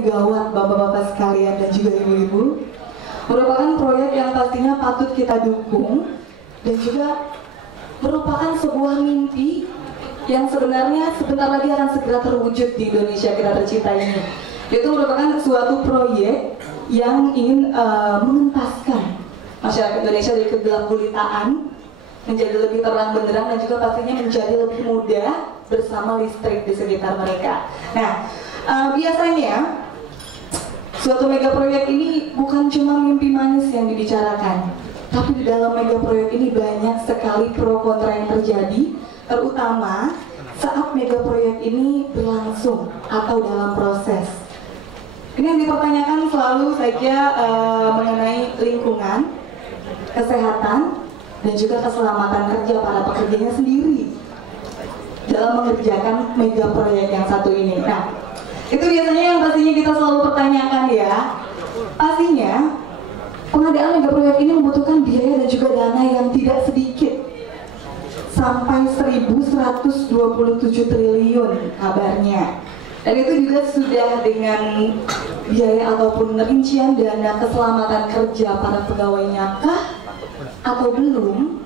megawatt bapak-bapak sekalian dan juga ibu-ibu, merupakan proyek yang pastinya patut kita dukung dan juga merupakan sebuah mimpi yang sebenarnya sebentar lagi akan segera terwujud di Indonesia kita tercinta ini. Itu merupakan suatu proyek yang ingin mengentaskan masyarakat Indonesia dari kegelap gulitaan menjadi lebih terang benderang dan juga pastinya menjadi lebih mudah bersama listrik di sekitar mereka. Nah, biasanya suatu mega proyek ini bukan cuma mimpi manis yang dibicarakan, tapi di dalam mega proyek ini banyak sekali pro kontra yang terjadi, terutama saat mega proyek ini berlangsung atau dalam proses. Ini yang dipertanyakan selalu saja mengenai lingkungan, kesehatan, dan juga keselamatan kerja para pekerjanya sendiri dalam mengerjakan mega proyek yang satu ini. Nah, itu biasanya yang pastinya kita selalu pertanyakan ya. Pastinya pengadaan mega proyek ini membutuhkan biaya dan juga dana yang tidak sedikit, sampai 1.127 triliun kabarnya. Dan itu juga sudah dengan biaya ataupun rincian dana keselamatan kerja para pegawainya kah atau belum.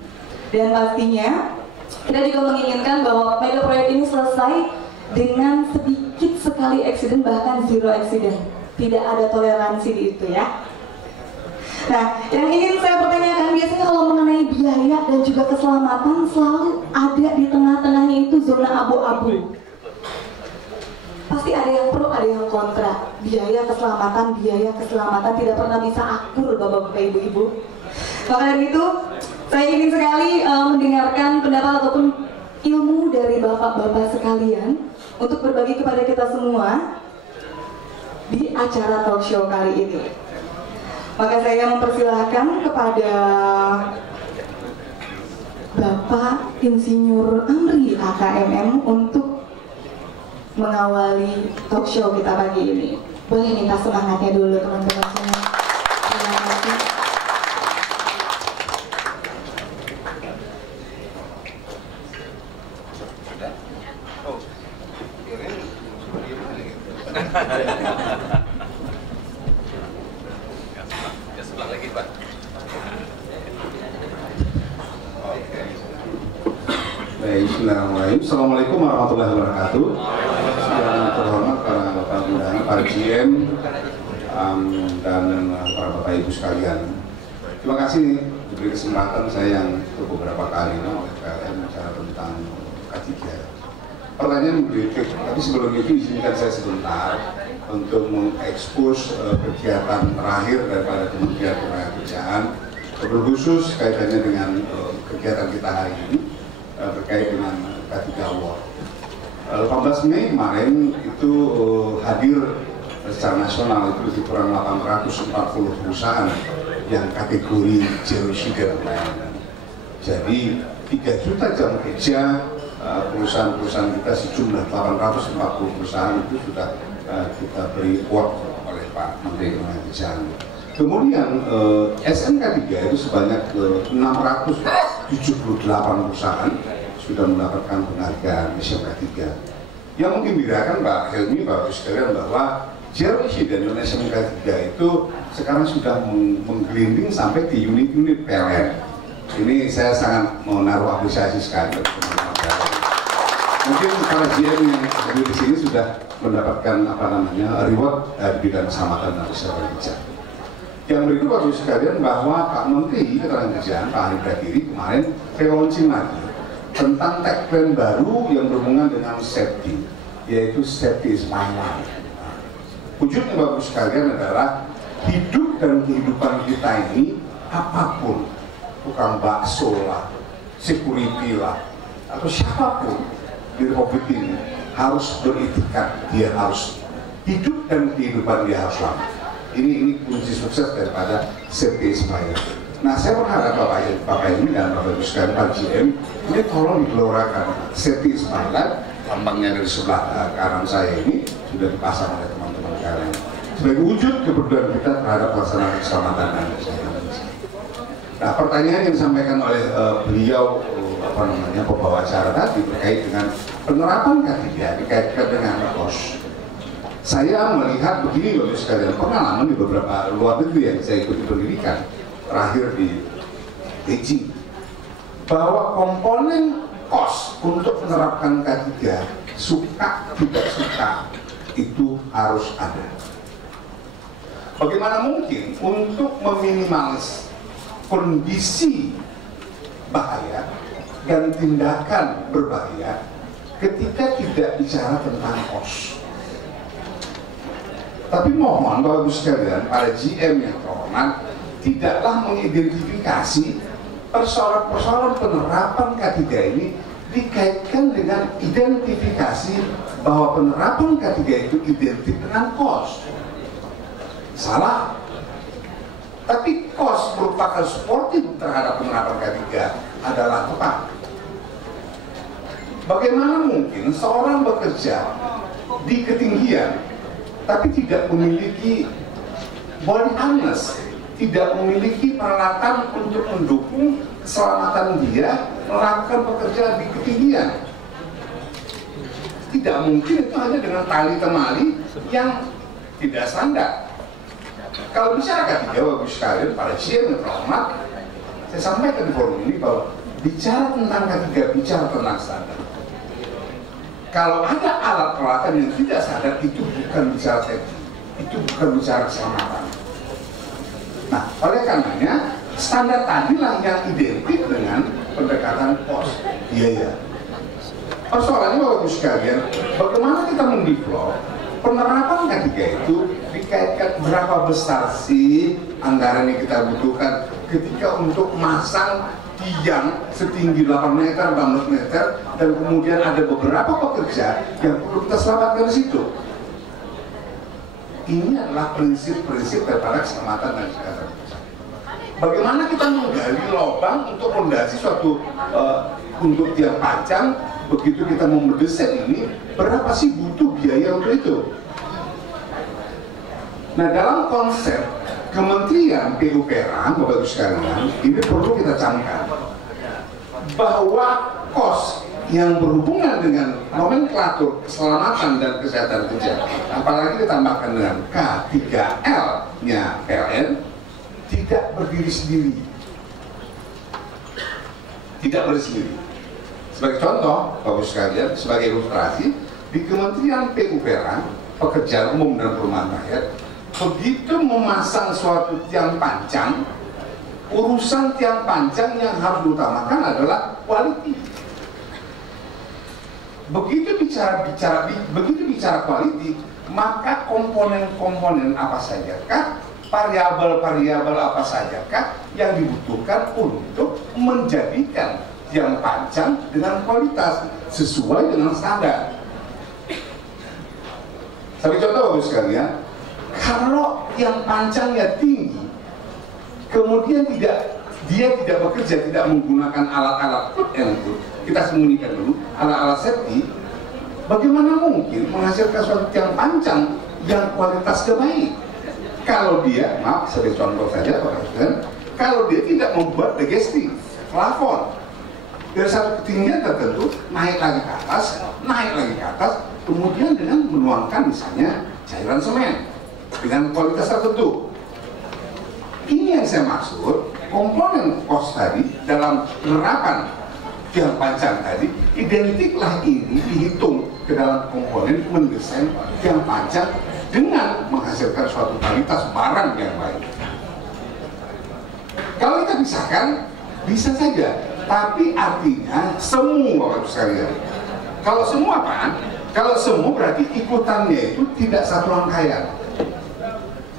Dan pastinya kita juga menginginkan bahwa mega proyek ini selesai dengan sedikit sekali eksiden, bahkan zero eksiden. Tidak ada toleransi di itu ya. Nah, yang ingin saya pertanyakan, biasanya kalau mengenai biaya dan juga keselamatan selalu ada di tengah-tengahnya itu zona abu-abu. Pasti ada yang pro, ada yang kontra. Biaya keselamatan tidak pernah bisa akur bapak-bapak ibu-ibu. Maka dari itu, saya ingin sekali mendengarkan pendapat ataupun ilmu dari bapak-bapak sekalian untuk berbagi kepada kita semua di acara talk show kali ini. Maka saya mempersilahkan kepada Bapak Insinyur Amri AKMM untuk mengawali talk show kita pagi ini. Boleh minta semangatnya dulu teman-teman semua. Terima kasih. Bismillahirrahmanirrahim. Assalamualaikum warahmatullahi wabarakatuh. Yang terhormat para bapak undangan, para GM dan para bapak ibu sekalian. Terima kasih diberi kesempatan saya yang beberapa kali oleh PLN bicara tentang K3. Pertanyaan menggelitik, tapi sebelum itu izinkan saya sebentar untuk mengekspos kegiatan terakhir daripada Kementerian Ketenagakerjaan, khusus kaitannya dengan kegiatan kita hari ini terkait dengan K3 Award. 18 Mei kemarin itu hadir secara nasional itu lebih kurang 840 perusahaan yang kategori zero emission. Jadi 3 juta jam kerja perusahaan-perusahaan kita sejumlah 840 perusahaan itu sudah kita beri award oleh Pak Menteri Ketenagakerjaan. Kemudian SMK 3 itu sebanyak 678 perusahaan sudah mendapatkan penghargaan SMK 3. Yang menggembirakan Pak Helmi, Bapak sekalian, bahwa zero emission dan SMK 3 itu sekarang sudah menggelinding sampai ke unit-unit PLN. Ini saya sangat menaruh apresiasi sekali. Mungkin para GM yang hadir di sini sudah mendapatkan reward di bidang keselamatan dan kesehatan kerja. Yang berikut Bapak sekalian, bahwa Pak Menteri Ketenagakerjaan Pak Hanif Dakiri kemarin relaunching lagi tentang tagline baru yang berhubungan dengan safety, yaitu safety is my life. Wujudnya Bapak sekalian adalah hidup dan kehidupan kita ini apapun, tukang bakso lah, security lah, atau siapapun di Republik ini harus beritikat, dia harus hidup dan kehidupan dia harus selamat. Ini kunci sukses daripada safety is my life. Nah, saya berharap Bapak ini dan Bapak Ibu sekalian, Pak GM, ini tolong digelorakan. Safety is my life, lambangnya dari sebelah kanan saya ini sudah dipasang oleh teman-teman kalian sebagai wujud kepedulian kita terhadap pelaksanaan keselamatan dan kesehatan. Nah, pertanyaan yang disampaikan oleh beliau pembawa acara tadi terkait dengan penerapan K3 dikaitkan dengan kos. Saya melihat begini Bapak sekalian, pengalaman di beberapa luar negeri yang saya ikuti pendidikan terakhir di Beijing, bahwa komponen kos untuk menerapkan K3 suka tidak suka itu harus ada. Bagaimana mungkin untuk meminimalis kondisi bahaya dan tindakan berbahaya ketika tidak bicara tentang kos. Tapi mohon Bapak Ibu sekalian, para GM yang terhormat, tidaklah mengidentifikasi persoalan-persoalan penerapan K3 ini dikaitkan dengan identifikasi bahwa penerapan K3 itu identik dengan kos. Salah. Tapi kos merupakan supportif terhadap penerapan K3 adalah tepat. Bagaimana mungkin seorang bekerja di ketinggian tapi tidak memiliki body harness, tidak memiliki peralatan untuk mendukung keselamatan dia melakukan pekerjaan di ketinggian? Tidak mungkin itu hanya dengan tali temali yang tidak standar. Kalau bicara K3, Bapak sekalian, para GM yang terhormat, saya sampaikan di forum ini bahwa bicara tentang K3, bicara tentang standar. Kalau ada alat peralatan yang tidak standar, itu bukan bicara teknik, itu bukan bicara keselamatan. Nah, oleh karenanya standar tadilah yang identik dengan pendekatan kos biaya. Persoalannya Bapak Ibu sekalian, bagaimana kita mendevelop penerapan K3 itu dikaitkan berapa besar sih anggaran yang kita butuhkan ketika untuk masang tiang setinggi 8 meter, 16 meter, dan kemudian ada beberapa pekerja yang perlu kita selamatkan di situ. Ini adalah prinsip-prinsip daripada keselamatan dan kesehatan. Bagaimana kita menggali lubang untuk fondasi suatu untuk tiang panjang, begitu kita mau mendesain ini, berapa sih butuh biaya untuk itu? Nah, dalam konsep Kementerian PUPR, Bapak Ibu sekalian, ini perlu kita camkan bahwa kos yang berhubungan dengan nomenklatur keselamatan dan kesehatan kerja, apalagi ditambahkan dengan K3L-nya PLN, tidak berdiri sendiri. Tidak berdiri sendiri. Sebagai contoh, Bapak Ibu sekalian, sebagai ilustrasi, di Kementerian PUPR, Pekerjaan Umum dan Perumahan Rakyat, begitu memasang suatu tiang panjang, urusan tiang panjang yang harus diutamakan adalah quality. Begitu bicara quality, maka komponen-komponen apa sajakah, variabel-variabel apa sajakah yang dibutuhkan untuk menjadikan tiang panjang dengan kualitas sesuai dengan standar. Sebagai contoh Bapak sekalian, kalau yang panjangnya tinggi, kemudian dia tidak bekerja, tidak menggunakan alat-alat kita sembunyikan dulu, alat-alat safety, bagaimana mungkin menghasilkan suatu tiang panjang yang kualitasnya baik? Kalau dia, maaf sebagai contoh saja Pak, kalau dia tidak membuat digestif, plafon, dari satu ketinggian tertentu, naik lagi ke atas, kemudian dengan menuangkan misalnya cairan semen dengan kualitas tertentu. Ini yang saya maksud, komponen kos tadi dalam penerapan tiang panjang tadi, identiklah ini dihitung ke dalam komponen mendesain tiang panjang dengan menghasilkan suatu kualitas barang yang baik. Kalau kita pisahkan, bisa saja, tapi artinya semua Bapak sekalian. Kalau semua apa? Kalau semua berarti ikutannya itu tidak satu rangkaian.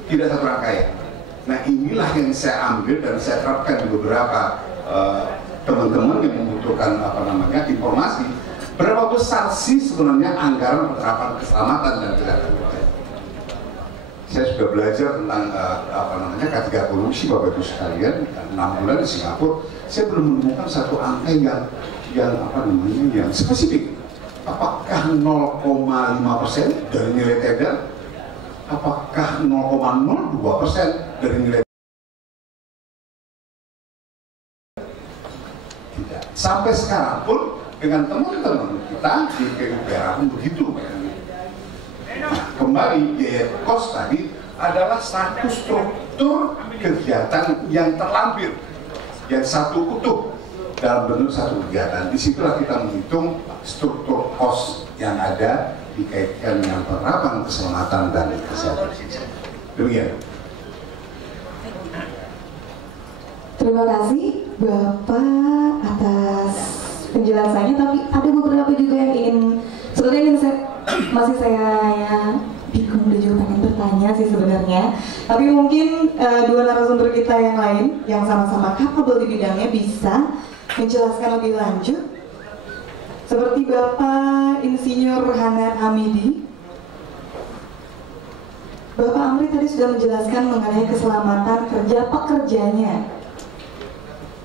Tidak satu rangkaian. Nah, inilah yang saya ambil dan saya terapkan di beberapa teman-teman yang membutuhkan informasi. Berapa besar sih sebenarnya anggaran penerapan keselamatan dan kesehatan kerja? Saya sudah belajar tentang K3 korupsi Bapak Ibu sekalian, 6 bulan di Singapura. Saya belum menemukan satu angka yang spesifik. Apakah 0,5% dari nilai tender? Apakah 0,02% dari nilai? Tidak. Sampai sekarang pun dengan teman-teman kita di PUPR begitu. Nah, kembali biaya kos tadi adalah satu struktur kegiatan yang terlampir, yang satu utuh dalam bentuk satu kegiatan. Disitulah kita menghitung struktur kos yang ada dikaitkan dengan penerapan keselamatan dan kesehatan. Demikian. Terima kasih Bapak atas penjelasannya, tapi ada beberapa juga yang ingin saya bingung dan juga pengen bertanya sih sebenarnya. Tapi mungkin dua narasumber kita yang lain yang sama-sama capable di bidangnya bisa menjelaskan lebih lanjut. Seperti Bapak Insinyur Hanat Hamidi. Bapak Amri tadi sudah menjelaskan mengenai keselamatan kerja pekerjanya.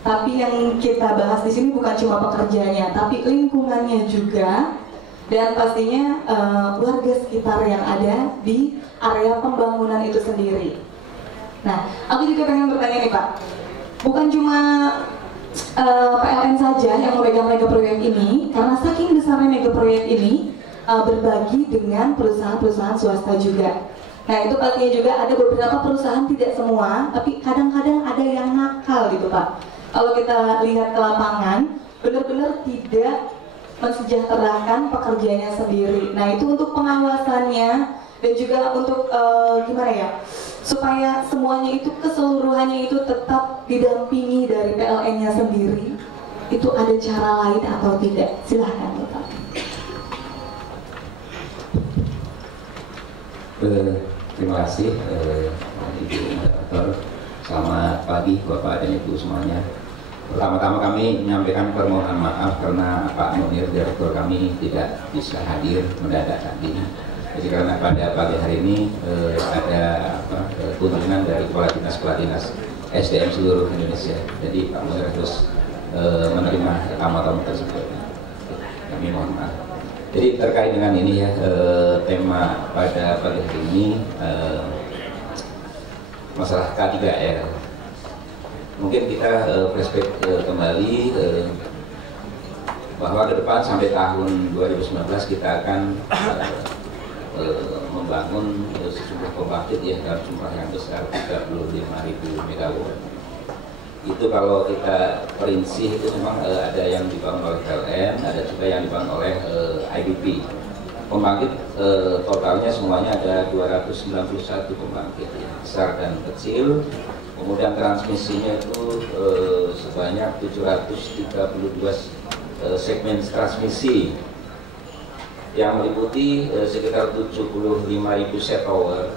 Tapi yang kita bahas di sini bukan cuma pekerjanya, tapi lingkungannya juga, dan pastinya warga sekitar yang ada di area pembangunan itu sendiri. Nah, aku juga pengen bertanya nih Pak, bukan cuma PLN saja yang memegang mega proyek ini, karena saking besarnya mega proyek ini berbagi dengan perusahaan-perusahaan swasta juga. Nah, itu pastinya juga ada beberapa perusahaan, tidak semua, tapi kadang-kadang ada yang nakal gitu Pak. Kalau kita lihat ke lapangan, benar-benar tidak mensejahterakan pekerjanya sendiri. Nah, itu untuk pengawasannya dan juga untuk gimana ya, supaya semuanya itu keseluruhannya itu tetap didampingi dari PLN-nya sendiri. Itu ada cara lain atau tidak? Silahkan Bapak. Terima kasih Ibu Moderator. Selamat pagi Bapak dan Ibu semuanya. Pertama-tama kami menyampaikan permohonan maaf karena Pak Munir, Direktur kami, tidak bisa hadir mendadak tadi. Jadi karena pada pagi hari ini ada kunjungan dari Kepala Dinas SDM seluruh Indonesia. Jadi Pak Munir harus menerima tamu-tamu tersebut. Kami mohon maaf. Jadi terkait dengan ini ya, tema pada pagi hari ini masalah K3R. Mungkin kita flashback kembali bahwa ke depan sampai tahun 2019 kita akan membangun sejumlah pembangkit ya dalam jumlah yang besar 35.000 MW. Itu kalau kita perinci itu memang ada yang dibangun oleh PLN, ada juga yang dibangun oleh IDP. Pembangkit totalnya semuanya ada 291 pembangkit ya, besar dan kecil. Kemudian transmisinya itu sebanyak 732 segmen transmisi yang meliputi sekitar 75.000 set tower.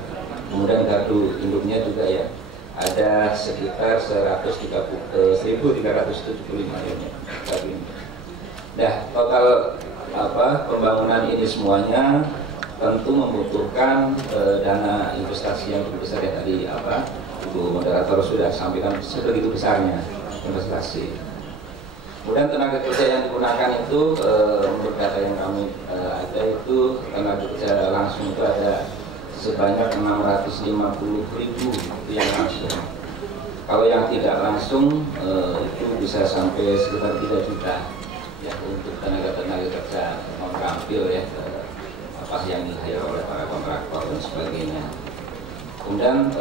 Kemudian gardu induknya juga ya ada sekitar 1.375 unit. Nah, total pembangunan ini semuanya tentu membutuhkan dana investasi yang cukup besar ya, tadi Ibu Moderator sudah sampaikan sebegitu besarnya investasi. Kemudian tenaga kerja yang digunakan itu menurut data yang kami ada itu tenaga kerja langsung itu ada sebanyak 650.000 yang langsung. Kalau yang tidak langsung itu bisa sampai sekitar 3 juta ya untuk tenaga kerja non-rampil ya, yang di-hire oleh para kontraktor dan sebagainya. Kemudian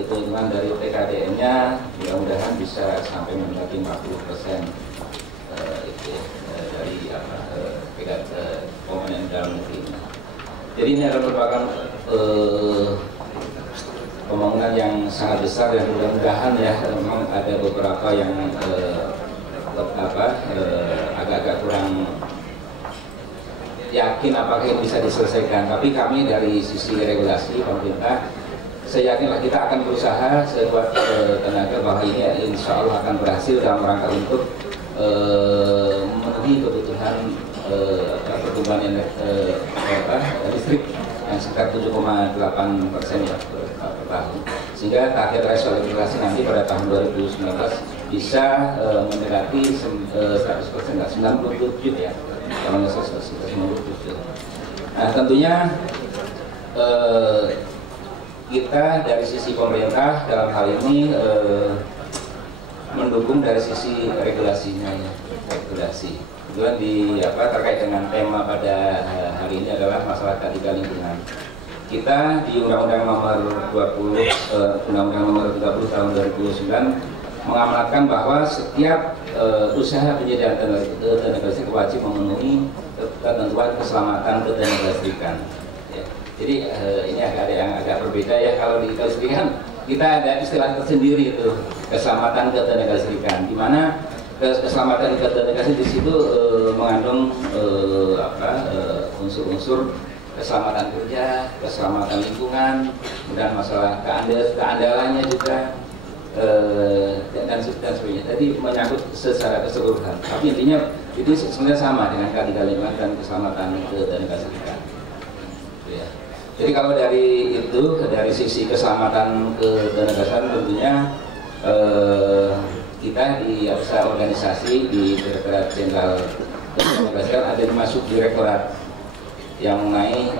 hitungan dari TKDN-nya mudah-mudahan bisa sampai mendekati 40% itu ya, dari komponen dalam negeri. Jadi ini adalah merupakan pembangunan yang sangat besar dan mudah-mudahan ya memang ada beberapa yang agak-agak kurang yakin apakah ini bisa diselesaikan. Tapi kami dari sisi regulasi pemerintah, saya yakinlah kita akan berusaha sekuat tenaga bahwa ini insya Allah akan berhasil dalam rangka untuk memenuhi kebutuhan pertumbuhan listrik yang sekitar 7,8% ya per tahun. Sehingga target resolusi nanti pada tahun 2019 bisa mendekati 100%, 97 ya. Kalau nggak salah 97. Nah tentunya kita dari sisi pemerintah dalam hal ini mendukung dari sisi regulasinya ya, regulasi. Kemudian terkait dengan tema pada hari ini adalah masalah keadilan lingkungan. kita di Undang-Undang Nomor 30 Tahun 2009 mengamanatkan bahwa setiap usaha penyediaan tenaga listrik wajib memenuhi ketentuan keselamatan ketenaga listrikan. Ya. Jadi ini ada yang agak berbeda ya, kalau di kelistrikan kita ada istilah tersendiri itu keselamatan ketenaga listrikan, di mana keselamatan ketenaga listrik di situ mengandung unsur-unsur keselamatan kerja, keselamatan lingkungan, kemudian masalah keandalannya juga, dan sebagainya. Tadi menyangkut secara keseluruhan. Tapi intinya itu sebenarnya sama dengan keadilan lingkungan dan keselamatan ketenaga listrikan. Ya. Jadi kalau dari itu, dari sisi keselamatan ketenaga listrikan tentunya kita di organisasi di Direktorat Jenderal Ketenaga Listrikan ada 5 subdirektorat yang mengenai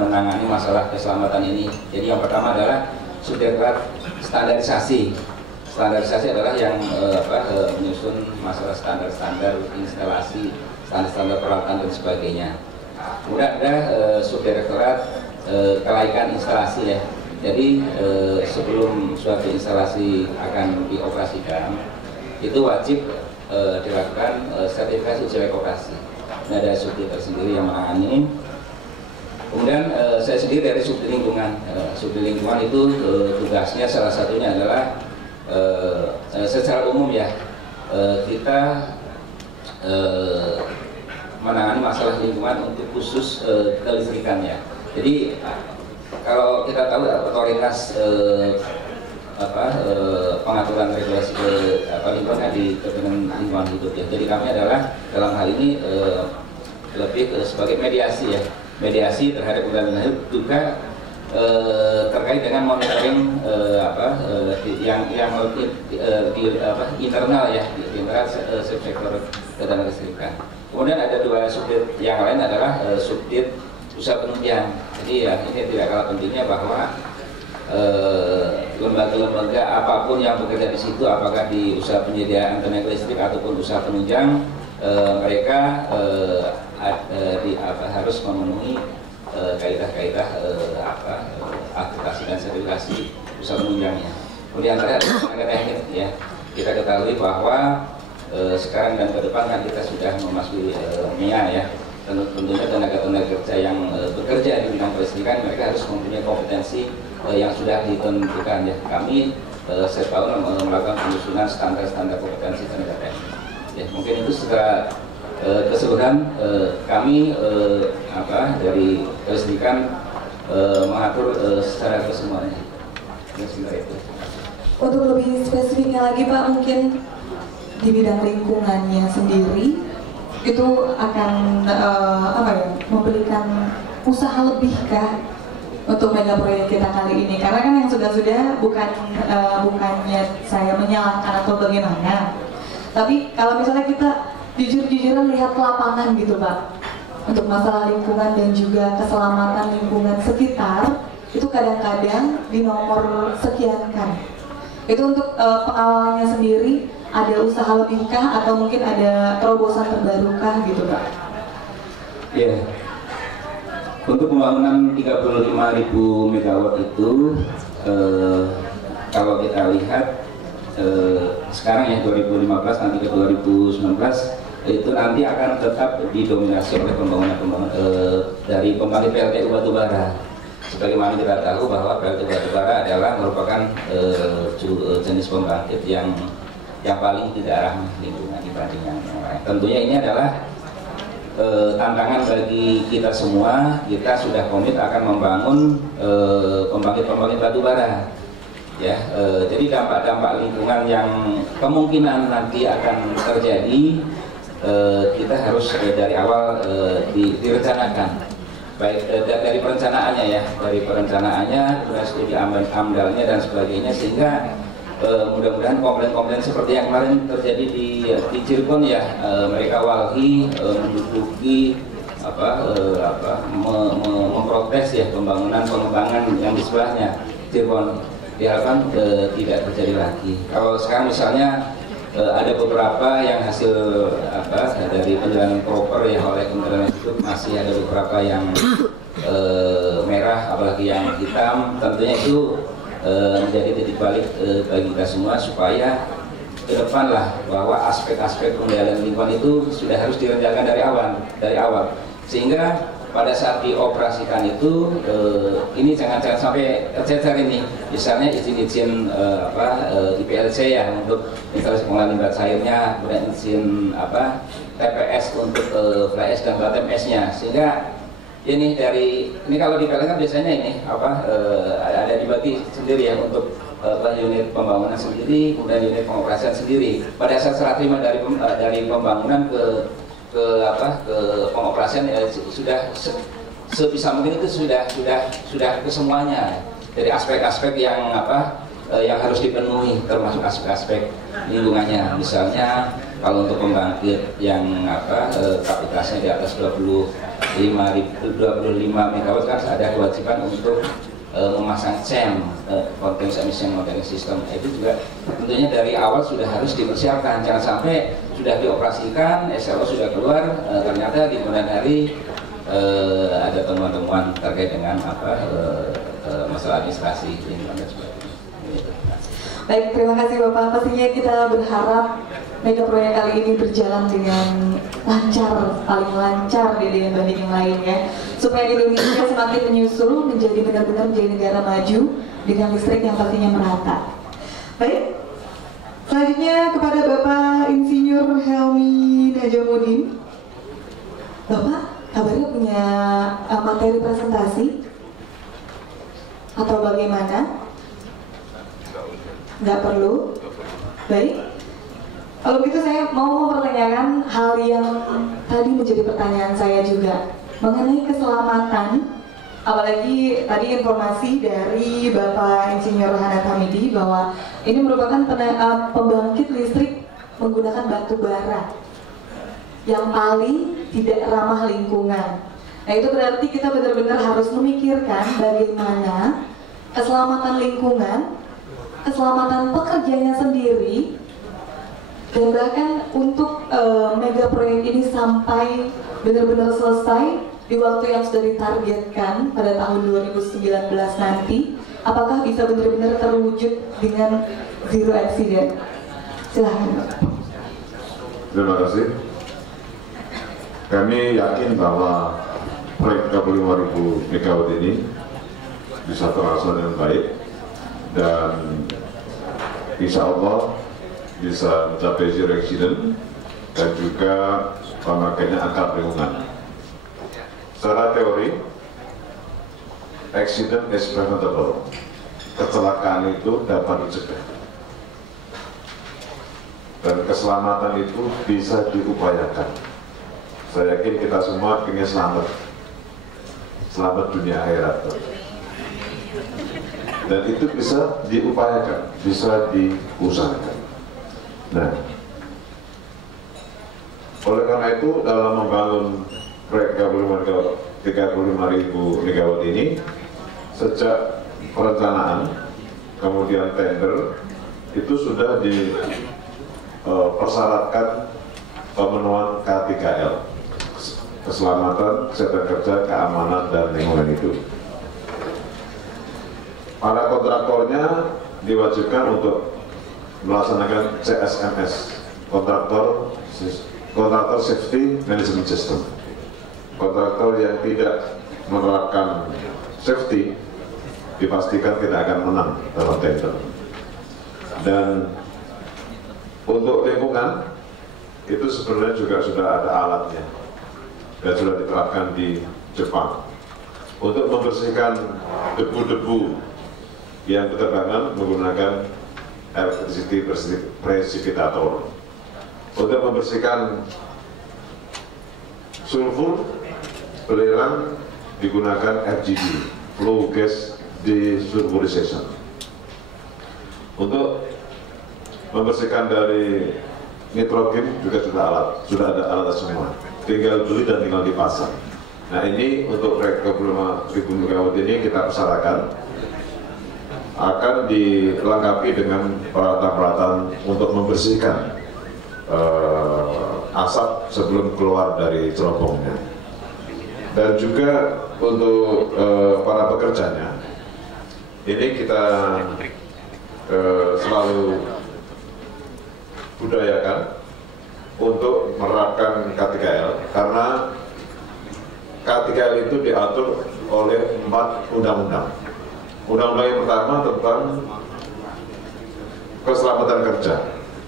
menangani masalah keselamatan ini. Jadi yang pertama adalah subdirektorat standarisasi. Standarisasi adalah yang menyusun masalah standar-standar instalasi, standar-standar peralatan dan sebagainya. Kemudian ada subdirektorat kelaikan instalasi ya. Jadi sebelum suatu instalasi akan dioperasikan, itu wajib dilakukan sertifikasi uji layak operasi. Nah, ada subdit tersendiri yang menangani. Kemudian saya sendiri dari subdit lingkungan. Subdit lingkungan itu tugasnya salah satunya adalah secara umum ya, kita menangani masalah lingkungan untuk khusus kelistrikan ya. Jadi kalau kita tahu otoritas pengaturan regulasi lingkungan di Kementerian Lingkungan Hidup ya. Jadi kami adalah dalam hal ini lebih sebagai mediasi ya, mediasi terhadap lingkungan hidup juga terkait dengan monitoring yang internal ya, di internal sektor ketenaga listrikan. Kemudian ada 2 subdit yang lain adalah subdit usaha penunjang. Jadi ya ini tidak kalah pentingnya bahwa lembaga-lembaga apapun yang bekerja di situ, apakah di usaha penyediaan tenaga listrik ataupun usaha penunjang, mereka harus memenuhi kaidah-kaidah akreditasi dan sertifikasi usaha penunjangnya. Kemudian ada tenaga teknik ya. Kita ketahui bahwa sekarang dan ke depan kan kita sudah memasuki MIA ya. Tentunya tenaga-tenaga kerja yang bekerja di bidang kelistrikan mereka harus mempunyai kompetensi yang sudah ditentukan ya. Kami setiap tahun melakukan penyusunan standar-standar kompetensi tenaga teknik. Ya, mungkin itu secara keseluruhan kami dari kelistrikan mengatur secara kesemuanya. Itu. Untuk lebih spesifiknya lagi Pak, mungkin di bidang lingkungannya sendiri itu akan memberikan usaha lebih kah untuk mega proyek kita kali ini? Karena kan yang sudah-sudah bukannya saya menyalahkan atau bagaimana, tapi kalau misalnya kita jujur-jujuran lihat lapangan gitu Pak, untuk masalah lingkungan dan juga keselamatan lingkungan sekitar itu kadang-kadang di nomor sekian kan. Itu untuk pengawalannya sendiri ada usaha lebihkah atau mungkin ada terobosan terbarukah gitu Pak? Ya, untuk pembangunan 35.000 megawatt itu kalau kita lihat sekarang ya 2015 nanti ke 2019 itu nanti akan tetap didominasi oleh pembangunan dari pembangkit PLTU batubara. Sebagaimana kita tahu bahwa PLTU batubara adalah merupakan jenis pembangkit yang paling tidak ramah lingkungan dibanding yang lain. Tentunya ini adalah tantangan bagi kita semua. Kita sudah komit akan membangun pembangkit-pembangkit batubara. Ya, jadi dampak-dampak lingkungan yang kemungkinan nanti akan terjadi kita harus dari awal direncanakan. Baik dari perencanaannya ya, dari perencanaannya, kemudian studi amdalnya dan sebagainya, sehingga mudah-mudahan komplain-komplain seperti yang kemarin terjadi di Cirebon ya, mereka walhi menduduki memprotes ya pengembangan yang di sebelahnya Cirebon, diharapkan tidak terjadi lagi. Kalau sekarang misalnya ada beberapa yang hasil dari penilaian proper ya oleh Kementerian Hidup, masih ada beberapa yang merah, apalagi yang hitam. Tentunya itu menjadi titik balik bagi kita semua supaya ke depan lah bahwa aspek-aspek pengendalian lingkungan itu sudah harus direncanakan dari awal sehingga pada saat dioperasikan itu ini jangan sampai tercecer ini, misalnya izin-izin IPLC ya untuk instalasi pengolahan limbah cairnya, kemudian izin TPS untuk fly ash dan bottom ash-nya, sehingga ini kalau di PLN kan biasanya ini ada dibagi sendiri ya untuk unit pembangunan sendiri, kemudian unit pengoperasian sendiri. Pada saat serah terima dari pembangunan ke pengoperasian ya, sudah sebisa mungkin itu sudah ke semuanya dari aspek-aspek yang yang harus dipenuhi, termasuk aspek-aspek lingkungannya. Misalnya kalau untuk pembangkit yang kapasitasnya di atas 25 MW kan ada kewajiban untuk memasang CEM, Continuous Emission Monitoring System. Itu juga tentunya dari awal sudah harus dipersiapkan, jangan sampai sudah dioperasikan, SLO sudah keluar, ternyata di kemudian hari ada temuan-temuan terkait dengan masalah administrasi lingkungan dan sebagainya. Baik, terima kasih Bapak. Pastinya kita berharap mega proyek kali ini berjalan dengan lancar, paling lancar dibanding yang lainnya, supaya Indonesia semakin menyusul menjadi benar-benar menjadi negara maju dengan listrik yang pastinya merata. Baik, selanjutnya kepada Bapak Insinyur Helmi Najamuddin. Bapak, kabarnya punya materi presentasi atau bagaimana? Nggak perlu. Baik. Kalau begitu saya mau mempertanyakan hal yang tadi menjadi pertanyaan saya juga mengenai keselamatan, apalagi tadi informasi dari Bapak Insinyur Hanat Hamidi bahwa ini merupakan pembangkit listrik menggunakan batu bara yang paling tidak ramah lingkungan. Nah, itu berarti kita benar-benar harus memikirkan bagaimana keselamatan lingkungan, keselamatan pekerjanya sendiri, dan bahkan untuk mega proyek ini sampai benar-benar selesai di waktu yang sudah ditargetkan pada tahun 2019 nanti, apakah bisa benar-benar terwujud dengan zero accident? Silahkan. Terima kasih. Kami yakin bahwa proyek 35.000 MW ini bisa terlaksana dengan baik dan insya Allah bisa mencapai zero accident dan juga pemakaiannya angka lingkungan. Secara teori, accident is preventable. Kecelakaan itu dapat dicegah. Dan keselamatan itu bisa diupayakan. Saya yakin kita semua ingin selamat. Selamat dunia akhirat. Dan itu bisa diupayakan, bisa diusahakan. Nah, oleh karena itu dalam membangun proyek 35.000 MW ini, sejak perencanaan, kemudian tender, itu sudah dipersyaratkan pemenuhan K3L, keselamatan, kesehatan kerja, keamanan, dan lingkungan itu. Para kontraktornya diwajibkan untuk melaksanakan CSMS, kontraktor Safety Management System. Kontraktor yang tidak menerapkan safety dipastikan tidak akan menang dalam tender. Dan untuk lingkungan itu sebenarnya juga sudah ada alatnya dan sudah diterapkan di Jepang untuk membersihkan debu-debu yang berterbangan menggunakan electricity precipitator. Untuk membersihkan sulfur belerang digunakan FGD, Flue Gas Desulfurization. Untuk membersihkan dari nitrogen juga sudah ada alat semua. Tinggal beli dan tinggal dipasang. Nah, ini untuk proyek 35.000 MW ini kita persyaratkan akan dilengkapi dengan peralatan-peralatan untuk membersihkan asap sebelum keluar dari cerobongnya. Dan juga untuk para pekerjanya, ini kita selalu budayakan untuk menerapkan K3L, karena K3L itu diatur oleh 4 undang-undang. Undang-undang yang pertama tentang keselamatan kerja,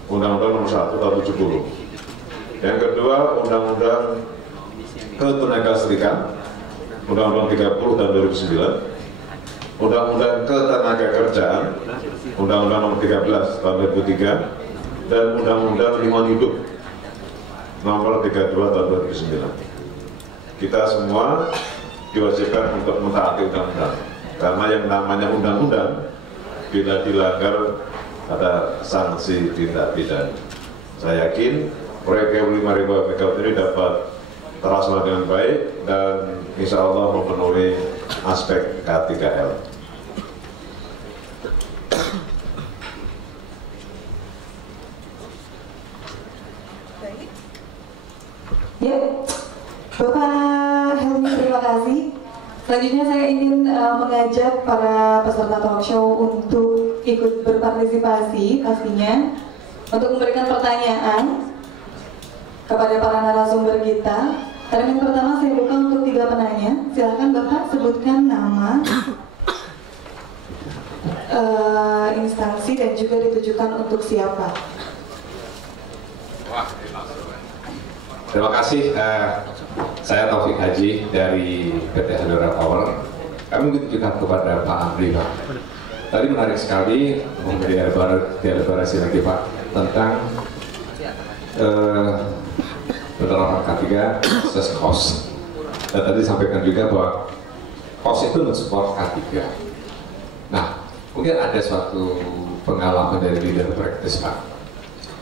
Undang-Undang Nomor 1 Tahun 70. Yang kedua, Undang-Undang Ketenagakerjaan, Undang-Undang 30 Tahun 2009. Undang-Undang Ketenagakerjaan, Undang-Undang Nomor 13 Tahun 2003, dan Undang-Undang Lingkungan Hidup Nomor 32 Tahun 2009. Kita semua diwajibkan untuk mentaati undang-undang, karena yang namanya undang-undang bila dilanggar ada sanksi tindak pidana. Saya yakin proyek 5.000 MW ini dapat terlaksana dengan baik dan insya Allah memenuhi aspek K3L. Ya, Bapak Helmi, terima kasih. Selanjutnya saya ingin mengajak para peserta talk show untuk ikut berpartisipasi pastinya untuk memberikan pertanyaan kepada para narasumber kita. Termin pertama saya buka untuk 3 penanya. Silakan Bapak sebutkan nama, instansi dan juga ditujukan untuk siapa. Terima kasih, saya Taufik Haji dari PT Hadora Power. Kami ditujukan kepada Pak Amri, Pak. Tadi menarik sekali memberi elaborasi lagi Pak tentang penerapan K3 versus cost. Dan tadi disampaikan juga bahwa cost itu mensupport K3. Nah, mungkin ada suatu pengalaman dari leader practice Pak.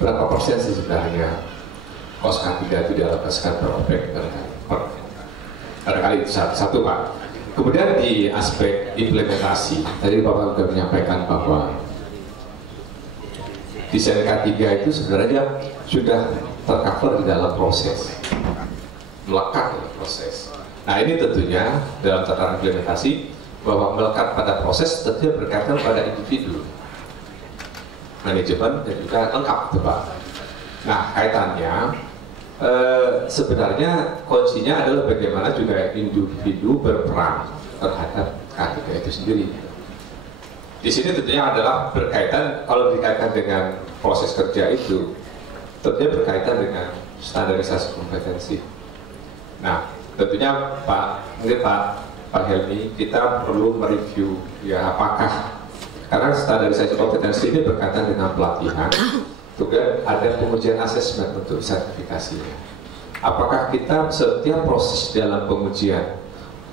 Berapa persen sih sebenarnya cost K3 itu dialokasikan per objek barangkali satu Pak. Kemudian di aspek implementasi, tadi Bapak sudah menyampaikan bahwa desain K3 itu sebenarnya sudah tercover di dalam proses, melekat dalam proses. Nah ini tentunya dalam tataran implementasi bahwa melekat pada proses tentunya berkaitan pada individu, manajemen dan juga lengkap itu Pak. Nah kaitannya sebenarnya kuncinya adalah bagaimana juga individu berperan terhadap K3 itu sendiri. Di sini tentunya adalah berkaitan, kalau dikaitkan dengan proses kerja itu tentunya berkaitan dengan standarisasi kompetensi. Nah tentunya mungkin Pak Helmi, kita perlu mereview ya apakah, karena standarisasi kompetensi ini berkaitan dengan pelatihan, juga ada pengujian asesmen untuk sertifikasinya. Apakah kita setiap proses dalam pengujian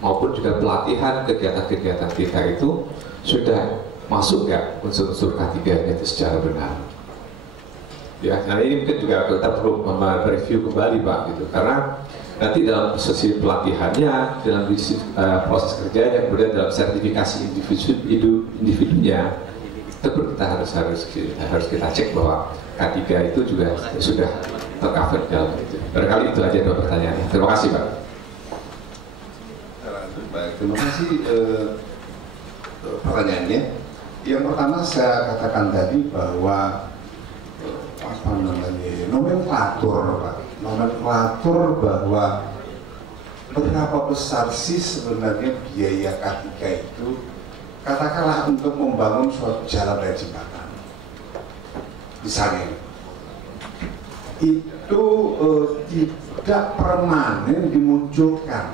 maupun juga pelatihan kegiatan-kegiatan kita itu sudah masuk nggak unsur-unsur K3 itu secara benar? Ya, nah ini mungkin juga kita perlu mereview kembali Pak, gitu, karena nanti dalam sesi pelatihannya, dalam proses kerjanya, kemudian dalam sertifikasi individunya, itu kita harus kita cek bahwa K3 itu juga sudah tercover dalam itu. Barangkali itu aja dua pertanyaannya. Terima kasih Pak. Baik, terima kasih pertanyaannya. Yang pertama saya katakan tadi bahwa apa namanya nomenklatur Pak, nomenklatur bahwa berapa besar sih sebenarnya biaya K3 itu, katakanlah untuk membangun suatu jalan dan jembatan misalnya, itu tidak permanen dimunculkan.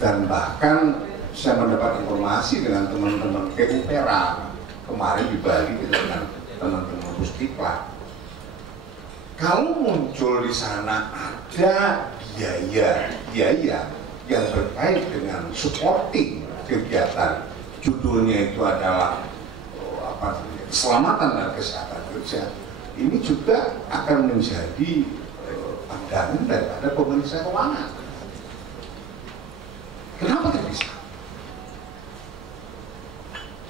Dan bahkan saya mendapat informasi dengan teman-teman PUPERA kemarin di Bali dengan teman-teman Pusdiklat, kalau muncul di sana ada biaya yang berkait dengan supporting kegiatan, judulnya itu adalah keselamatan dan kesehatan kerja, ini juga akan menjadi pandangan daripada pemerintah keuangan. Kenapa tidak bisa?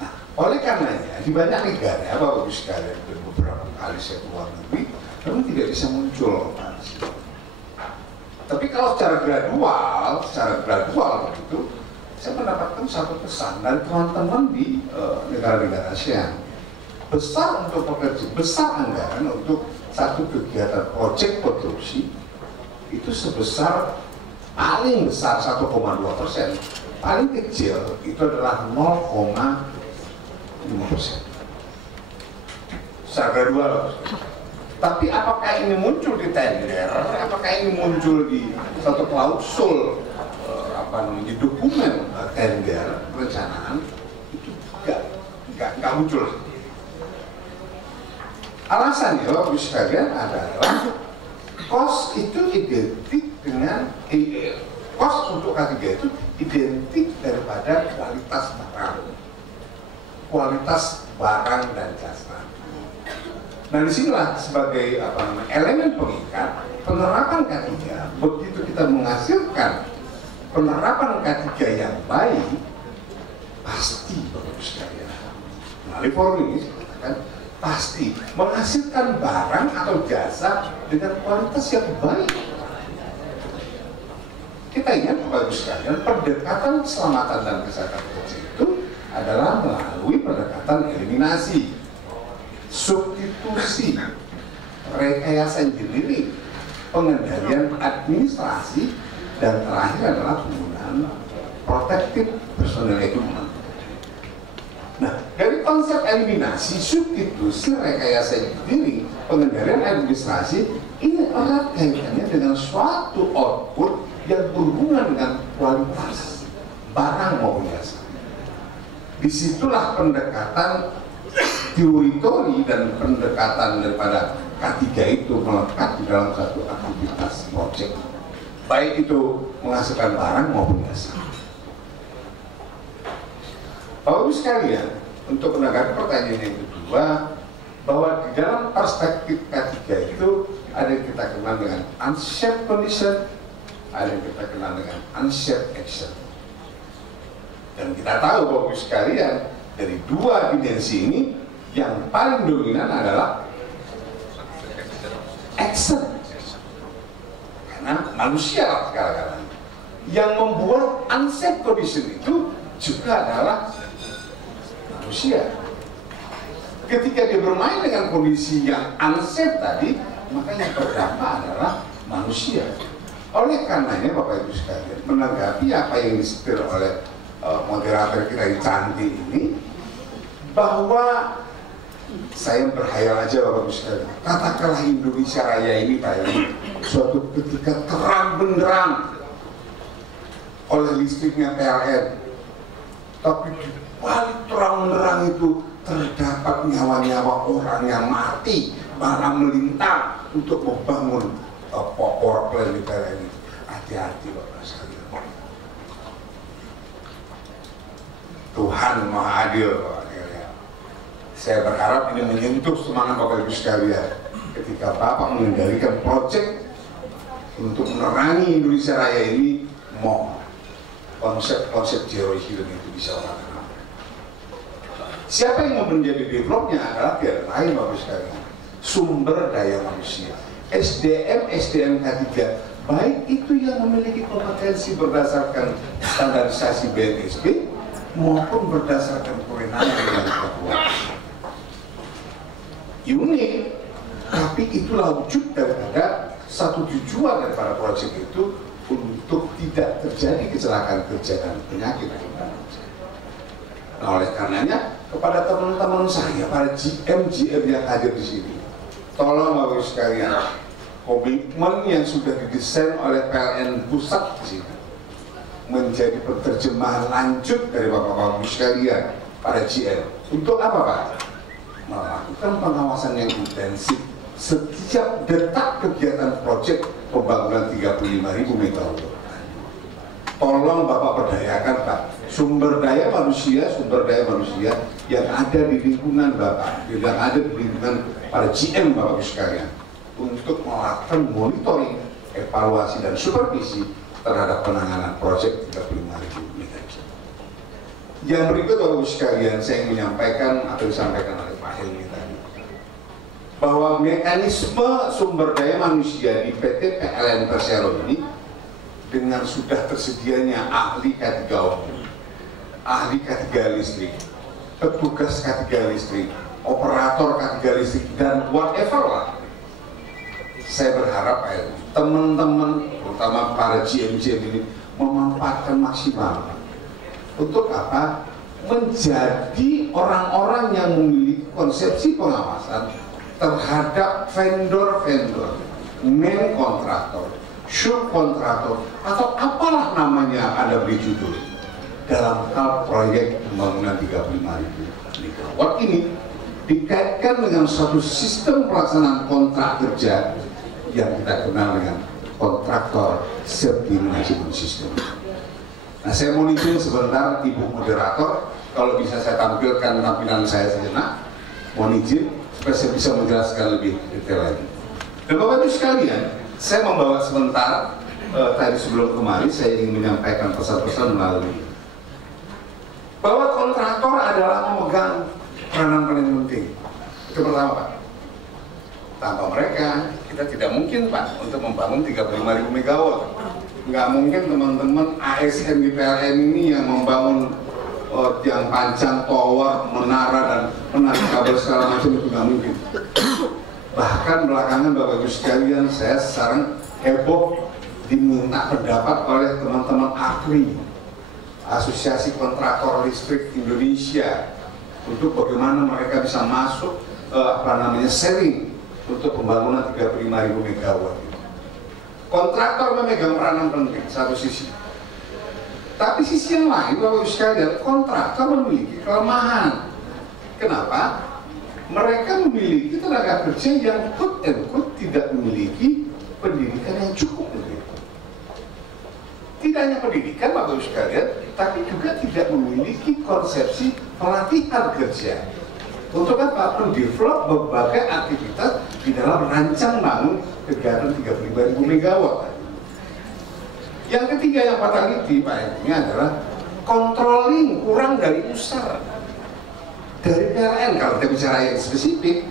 Nah, oleh karenanya di banyak negara, Bapak Ibu sekalian, beberapa kali saya keluar negeri, memang tidak bisa muncul. Tapi kalau secara gradual begitu, saya mendapatkan satu pesan dari teman-teman di negara-negara ASEAN. Besar untuk pekerja, besar anggaran untuk satu kegiatan proyek konstruksi itu sebesar paling besar 1,2%, paling kecil itu adalah 0,5%. Secara gradual. Tapi apakah ini muncul di tender? Apakah ini muncul di satu klausul di dokumen tender perencanaan? Itu nggak muncul. Alasannya, Bapak Ibu sekalian, adalah cost itu identik dengan cost untuk K3 itu identik daripada kualitas barang dan jasa. Nah, disinilah sebagai elemen pengikat penerapan K3. Begitu kita menghasilkan penerapan K3 yang baik, pasti Bapak Ibu sekalian, melalui forum ini kan pasti menghasilkan barang atau jasa dengan kualitas yang baik. Kita ingat Bapak Ibu sekalian, pendekatan keselamatan dan kesehatan kerja itu adalah melalui pendekatan eliminasi, substitusi, rekayasa engineering, pengendalian administrasi, dan terakhir adalah penggunaan protective personal equipment. Nah, dari konsep eliminasi, substitusi, rekayasa engineering, pengendalian administrasi, ini erat kaitannya dengan suatu output yang berhubungan dengan kualitas barang maupun jasa. Disitulah pendekatan teori dan pendekatan daripada K3 itu melekat di dalam satu aktivitas proyek, baik itu menghasilkan barang maupun jasa. Bapak Ibu sekalian, untuk menanggapi pertanyaan yang kedua, bahwa di dalam perspektif K3 itu ada yang kita kenal dengan unshaped condition, ada yang kita kenal dengan unshaped action. Dan kita tahu Bapak Ibu sekalian, dari dua dimensi ini yang paling dominan adalah action, karena manusia sekarang yang membuat unsafe condition itu juga adalah manusia. Ketika dia bermain dengan kondisi yang unsafe tadi, maka yang berdampak adalah manusia. Oleh karenanya Bapak Ibu sekalian, menanggapi apa yang disetir oleh moderator kita yang cantik ini, bahwa saya berhayal aja Bapak Ibu sekalian, katakanlah Indonesia Raya ini tadi suatu ketika terang benderang oleh listriknya PLN, tapi di balik terang benderang itu terdapat nyawa-nyawa orang yang mati, malah melintang untuk membangun power plant di PLN ini. Hati-hati Bapak sekalian. Tuhan Maha Adil. Saya berharap ini menyentuh semangat Bapak Ibu sekalian ketika Bapak mengendalikan proyek untuk menerangi Indonesia Raya ini, mau konsep zero hidden itu bisa lakukan. Siapa yang mau menjadi developnya adalah tiada lain Bapak Ibu sekalian, sumber daya manusia, SDM K3, baik itu yang memiliki kompetensi berdasarkan standarisasi BNSB maupun berdasarkan kewenangan yang diperkuat. Unik, tapi itulah wujud daripada satu tujuan daripada proyek itu, untuk tidak terjadi kecelakaan kerja dan penyakit. Nah, oleh karenanya kepada teman-teman saya, para GM yang hadir di sini, tolong Bapak Ibu sekalian, komitmen yang sudah didesain oleh PLN pusat di sini menjadi penerjemahan lanjut dari Bapak-Bapak sekalian, para GM. Untuk apa Pak? Melakukan pengawasan yang intensif setiap detak kegiatan proyek pembangunan 35.000 meter. Tolong Bapak berdayakan Pak, sumber daya manusia yang ada di lingkungan Bapak, yang ada di lingkungan para GM Bapak sekalian, untuk melakukan monitoring, evaluasi dan supervisi terhadap penanganan proyek 35.000 meter. Yang berikut Bapak sekalian, saya ingin menyampaikan apa yang disampaikan oleh Pak Helmi tadi. bahwa mekanisme sumber daya manusia di PT PLN Persero ini dengan sudah tersedianya ahli K3 umum, ahli K3 listrik, petugas K3 listrik, operator K3 listrik, dan whatever lah, saya berharap teman-teman, terutama para GM-GM ini memanfaatkan maksimal. Untuk apa? Menjadi orang-orang yang memiliki konsepsi pengawasan terhadap vendor-vendor, main kontraktor, subkontraktor, atau apalah namanya Anda beri judul, dalam hal proyek pembangunan 35.000 megawatt ini dikaitkan dengan suatu sistem pelaksanaan kontrak kerja yang kita kenal dengan kontraktor safety management system. Nah, saya mau izin sebentar Ibu Moderator, kalau bisa saya tampilkan tampilan saya sejenak, mohon izin supaya saya bisa menjelaskan lebih detail lagi. Dan Bapak Ibu sekalian, saya membawa sebentar tadi sebelum kemarin saya ingin menyampaikan pesan-pesan melalui bahwa kontraktor adalah memegang peranan paling penting. Itu pertama, Pak. Tanpa mereka kita tidak mungkin, Pak, untuk membangun 35.000 megawatt. Nggak mungkin teman-teman ASN di PLN ini yang membangun yang panjang, tower, menara, dan menarik kabel segala macam, itu nggak mungkin. Bahkan belakangan Bapak Ibu sekalian, saya sekarang heboh diminta pendapat oleh teman-teman AKRI, Asosiasi Kontraktor Listrik Indonesia, untuk bagaimana mereka bisa masuk sharing untuk pembangunan 35.000 megawatt. Kontraktor memegang peranan penting satu sisi. Tapi sisi yang lain, Bapak Ibu sekalian, kontraktor memiliki kelemahan. Kenapa? Mereka memiliki tenaga kerja yang quote and quote tidak memiliki pendidikan yang cukup. Tidak hanya pendidikan, Bapak Ibu sekalian, tapi juga tidak memiliki konsepsi pelatihan kerja. Untuk apa? Mendevelop berbagai aktivitas di dalam rancang bangun kegiatan 35.000 megawatt. Yang ketiga yang fatality, Pak, ini adalah controlling kurang dari pusat. Dari PLN, kalau kita bicara yang spesifik,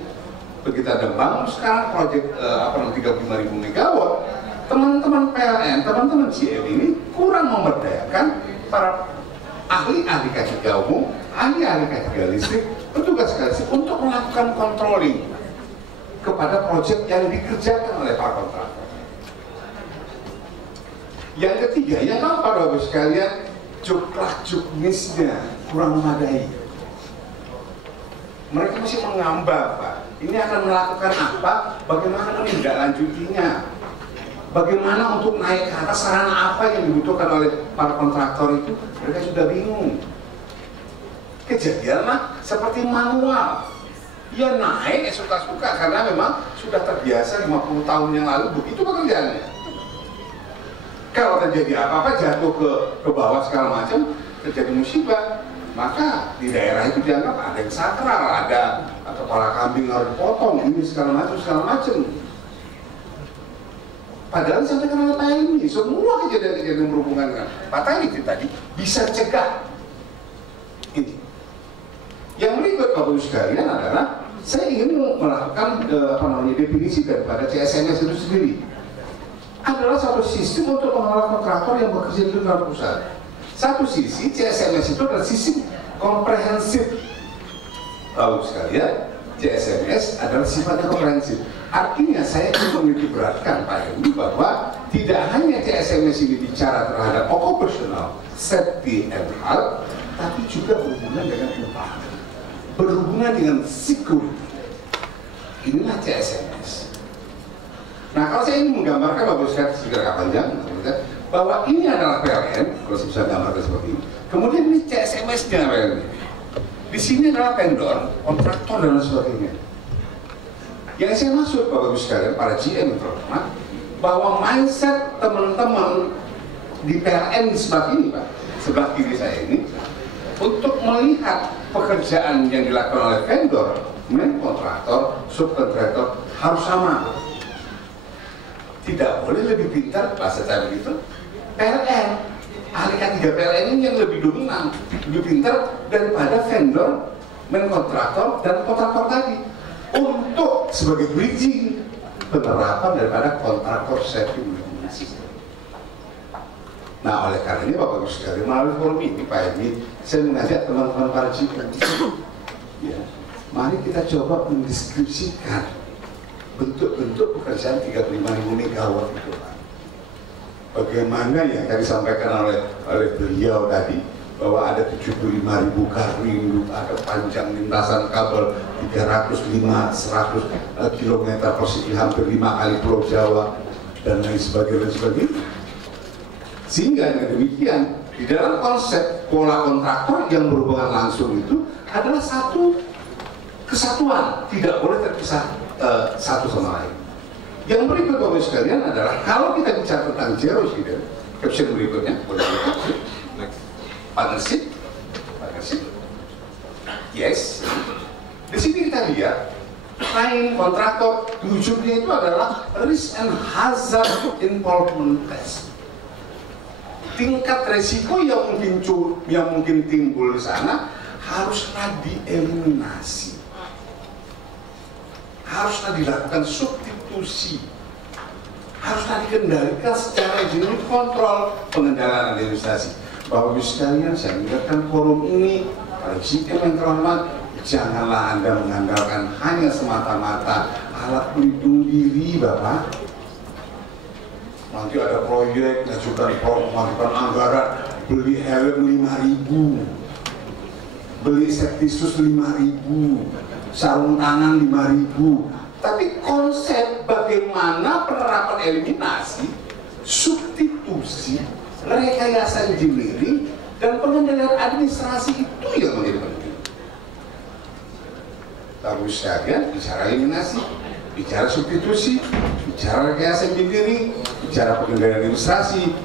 begitu ada bangun sekarang proyek 35.000 megawatt, teman-teman PLN, teman-teman GM ini kurang memberdayakan para ahli-ahli K3 umum, ahli-ahli K3 listrik, petugas listrik untuk melakukan controlling kepada proyek yang dikerjakan oleh para kontraktor. Yang ketiga, yang keempat, Bapak sekalian, juknisnya kurang memadai. Mereka masih mengambang, Pak. Ini akan melakukan apa? Bagaimana menindaklanjutinya? Bagaimana untuk naik ke atas, sarana apa yang dibutuhkan oleh para kontraktor itu? Mereka sudah bingung. Kejadianlah seperti manual. Ya naik suka-suka karena memang sudah terbiasa 50 tahun yang lalu begitu pekerjaannya. Kalau terjadi apa-apa, jatuh ke bawah segala macam, terjadi musibah, maka di daerah itu dianggap ada yang sakral, ada kepala kambing harus dipotong, ini segala macam. Padahal disampaikan oleh Pak Helmi, semua kejadian-kejadian berhubungan dengan fatality tadi bisa cegah. Ini. Yang berikut, Bapak Ibu sekalian, adalah saya ingin melakukan definisi daripada CSMS itu sendiri. Adalah satu sistem untuk mengelola kontraktor yang bekerja di luar pusat. Satu sisi CSMS itu adalah sistem komprehensif. Bapak Ibu sekalian, CSMS adalah sifatnya komprehensif. Artinya saya ingin menitikberatkan Pak Helmi bahwa tidak hanya CSMS ini bicara terhadap occupational safety and health, tapi juga berhubungan dengan environment, berhubungan dengan security. Inilah CSMS. Nah, kalau saya ingin menggambarkan Bapak Ibu sekalian secara panjang, bahwa ini adalah PLN, kalau saya bisa gambarkan seperti ini. Kemudian ini CSMS-nya PLN. Di sini adalah vendor, kontraktor, dan sebagainya. Yang saya maksud, Bapak Ibu sekalian, para GM terutama, bahwa mindset teman-teman di PLN di sebelah ini, Pak, sebelah kiri saya ini, untuk melihat pekerjaan yang dilakukan oleh vendor, main kontraktor, subkontraktor harus sama. Tidak boleh lebih pintar, bahasa saya begitu, PLN, ahli K3 PLN ini yang lebih dominan, lebih pintar daripada vendor, main kontraktor, dan kontraktor tadi untuk sebagai bridging penerapan daripada kontraktor safety management system. Nah, oleh karena ini Bapak Ibu sekalian, melalui forum ini Pak Edi, saya mengajak teman-teman para GM, ya, mari kita coba mendeskripsikan bentuk-bentuk pekerjaan 35.000 megawatt itu, Pak. Bagaimana yang tadi disampaikan oleh beliau tadi, bahwa ada 75.000 karung, ada panjang lintasan kabel 305-100 km persegi, hampir 5 kali Pulau Jawa, dan lain sebagainya. Sehingga dengan demikian, di dalam konsep pola kontraktor yang berhubungan langsung itu adalah satu kesatuan, tidak boleh terpisah satu sama lain. Yang berikut Bapak sekalian adalah kalau kita bicara tentang zero hidden, caption berikutnya boleh kita partnership, yes. Di sini kita lihat lain kontraktor tujuannya itu adalah risk and hazard involvement test. Tingkat resiko yang mungkin timbul di sana haruslah dieliminasi, haruslah dilakukan substitusi, haruslah dikendalikan secara jenuh kontrol pengendalian administrasi. Bapak Ibu sekalian, saya mengingatkan forum ini, para GM yang terhormat, janganlah Anda mengandalkan hanya semata-mata alat pelindung diri, Bapak. Nanti ada proyek, ngajukan anggaran, beli helm 5.000, beli septisus 5.000, sarung tangan 5.000. Tapi konsep bagaimana penerapan eliminasi, substitusi, rekayasa engineering, dan pengendalian administrasi itu yang menjadi penting. Lalu sekalian bicara eliminasi, bicara substitusi, bicara rekayasa engineering, bicara pengendalian administrasi,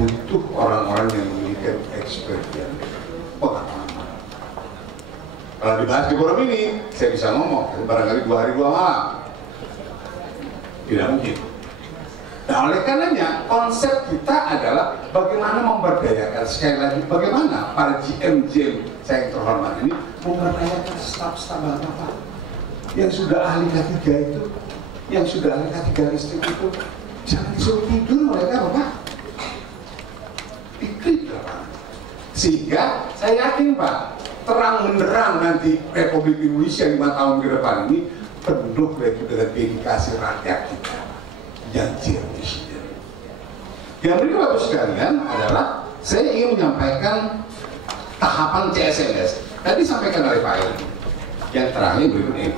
butuh orang-orang yang memiliki experience, pengalaman. Kalau dibahas di forum ini, saya bisa ngomong, barangkali 2 hari 2 malam. Tidak mungkin. Nah, oleh karenanya konsep kita adalah bagaimana memberdayakan, sekali lagi bagaimana para GM saya yang terhormat ini memberdayakan staf-staf Bapak yang sudah ahli K3 itu, yang sudah ahli K3 listrik itu, jangan disuruh tidur mereka, Bapak. Dikrit, Bapak. Sehingga saya yakin, Pak, terang benderang nanti Republik Indonesia 5 tahun ke depan ini penuh dengan dedikasi rakyat kita yang presiden. Yang berikut Bapak sekalian adalah saya ingin menyampaikan tahapan CSMS. Tadi disampaikan oleh Pak Eli. Yang terakhir berikut ini.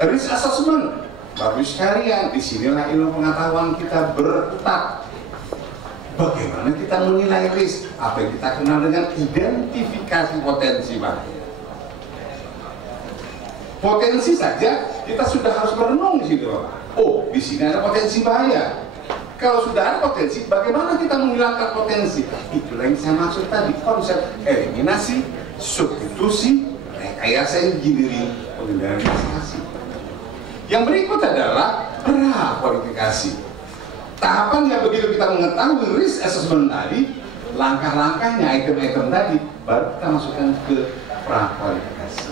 Risk assessment. Bapak sekalian, disinilah ilmu pengetahuan kita berkutat. Bagaimana kita menilai risk? Apa yang kita kenal dengan identifikasi potensi, Pak. Potensi saja kita sudah harus merenung di situ, Pak. Oh, di sini ada potensi bahaya. Kalau sudah ada potensi, bagaimana kita menghilangkan potensi? Itulah yang saya maksud tadi, konsep eliminasi, substitusi, rekayasa engineering, pengendalian administrasi. Yang berikut adalah prakualifikasi. Tahapannya begitu kita mengetahui risk assessment tadi, langkah-langkahnya, item-item tadi, baru kita masukkan ke prakualifikasi.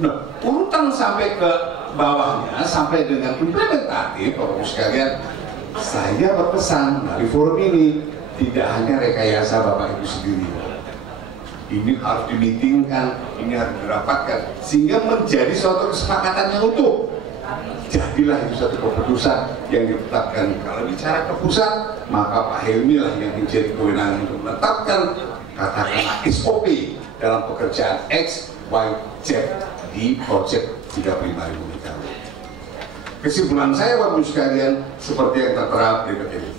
Nah, urutan sampai ke bawahnya, sampai dengan implementatif, Bapak-Ibu sekalian, saya berpesan dari forum ini, tidak hanya rekayasa Bapak Ibu sendiri. Ini harus dimitingkan, ini harus dirapatkan, sehingga menjadi suatu kesepakatan yang utuh. Jadilah itu satu keputusan yang ditetapkan. Kalau bicara ke pusat, maka Pak Helmi lah yang menjadi kewenangan untuk menetapkan, katakanlah SOP dalam pekerjaan X, Y, Z di proyek 35.000 MW. Kesimpulan saya Bapak Ibu sekalian seperti yang tertera berikut ini.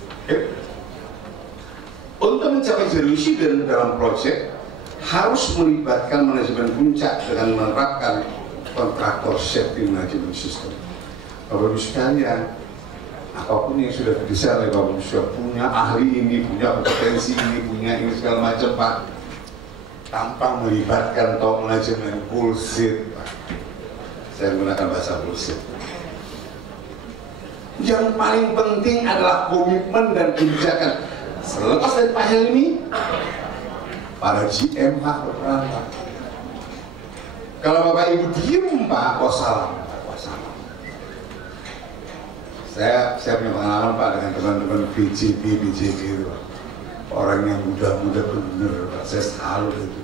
Untuk mencapai zero incident dalam proyek harus melibatkan manajemen puncak dengan menerapkan kontraktor safety management system. Bapak Ibu sekalian, apapun yang sudah didesain oleh Bapak Ibu sudah punya ahli ini, punya kompetensi ini, punya ini segala macam, Pak, tanpa melibatkan top manajemen bullshit, Pak. Saya menggunakan bahasa bullshit. Yang paling penting adalah komitmen dan kebijakan. Selepas dari Pak Helmi, para GM Pak berperan, Pak. Kalau Bapak Ibu diem, Pak, wassalam. Saya punya pengalaman Pak dengan teman-teman BJB itu Pak. Orang yang muda-muda bener Pak, saya salut itu.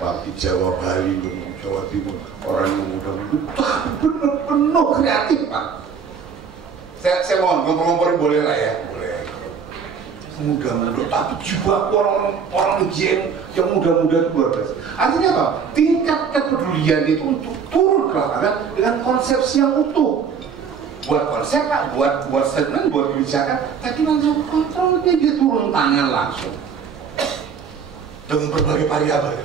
Pak di Jawa, Bali, Jawa Timur, orang yang muda-muda tapi bener penuh kreatif Pak. Saya mohon ngompor-ngomporin boleh lah ya, boleh. Muda-muda tapi juga orang yang muda-muda itu luar biasa. Artinya apa? Tingkat kepedulian itu untuk turun ke lapangan dengan konsepsi yang utuh. Buat konsep Pak, buat statement, buat kebijakan, tapi langsung kontrolnya dia turun tangan langsung dengan berbagai variabel.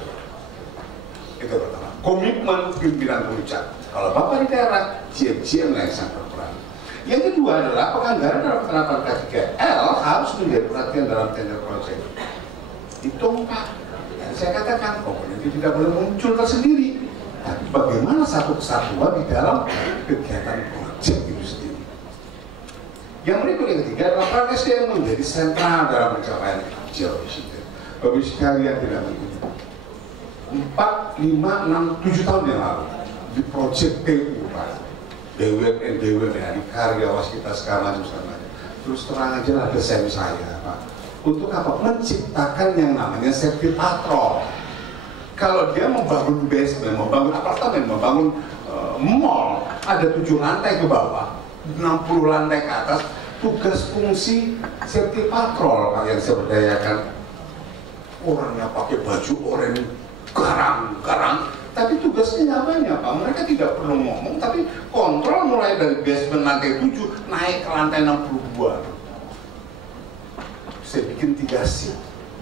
Itu pertama. Komitmen pimpinan puncak. Kalau Bapak di daerah, GM yang sangat berperan. Yang kedua adalah penganggaran dalam penerapan K3L harus menjadi perhatian dalam tender project. Itu Pak. Dan saya katakan pokoknya itu tidak boleh muncul tersendiri. Tapi bagaimana satu kesatuan di dalam kegiatan project itu sendiri. Yang berikut yang ketiga adalah peran SDM menjadi sentral dalam pencapaian jauh itu. Bapak sekalian tidak mungkin. 4, 5, 6, 7 tahun yang lalu di project PU Pak. BUMN, Adikarya, Waskita segala macam. Terus terang aja lah desain saya Pak. Untuk apa? Menciptakan yang namanya safety patrol. Kalau dia membangun basement, membangun apartemen, membangun mall, ada 7 lantai ke bawah, 60 lantai ke atas, tugas fungsi safety patrol Pak yang saya berdayakan. Orangnya pakai baju oranye garang, tapi tugasnya nggak banyak Pak. Mereka tidak perlu ngomong, tapi kontrol mulai dari basement lantai 7 naik ke lantai 62. Saya bikin 3 shift.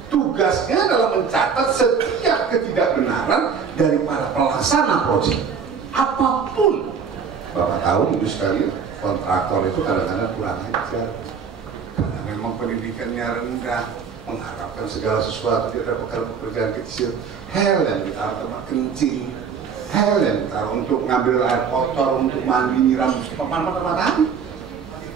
Tugasnya adalah mencatat setiap ketidakbenaran dari para pelaksana proyek. Apapun, Bapak tahu itu sekali, kontraktor itu kadang-kadang kurang ajar. Karena memang pendidikannya rendah, mengharapkan segala sesuatu, dia ada pekerjaan kecil, hel yang ditaruh tempat kencing, hel yang ditaruh untuk ngambil air kotor, untuk mandi, nyiram, papan matahari.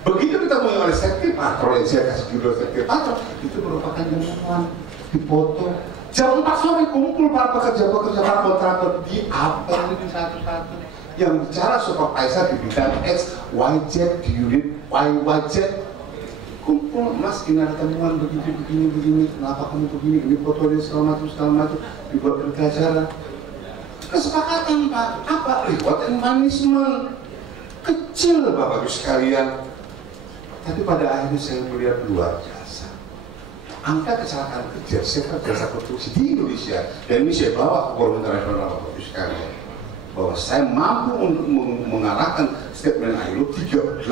Begitu kita mulai oleh safety patrol, yang saya kasih judul safety patrol, itu merupakan ilmuwan, dipoto. Jam 4 sore kumpul para pekerja-pekerja, para kontraktor, di apel itu satu-satu. Yang bicara supervisor di bidang X, YZ, di unit YYZ, kumpul, Mas, ini ada temuan begini, kenapa kamu begini, ini fotonya segala macam, dibuat berita. Kesepakatan Pak, apa? Reward and punishment. Kecil Bapak Ibu sekalian. Tapi pada akhirnya saya melihat luar biasa. Angka kecelakaan kerja, sektor jasa konstruksi di Indonesia, dan ini saya bawa ke forum internasional Bapak Ibu sekalian, bahwa saya mampu untuk mengalahkan statement ILO 38,2%.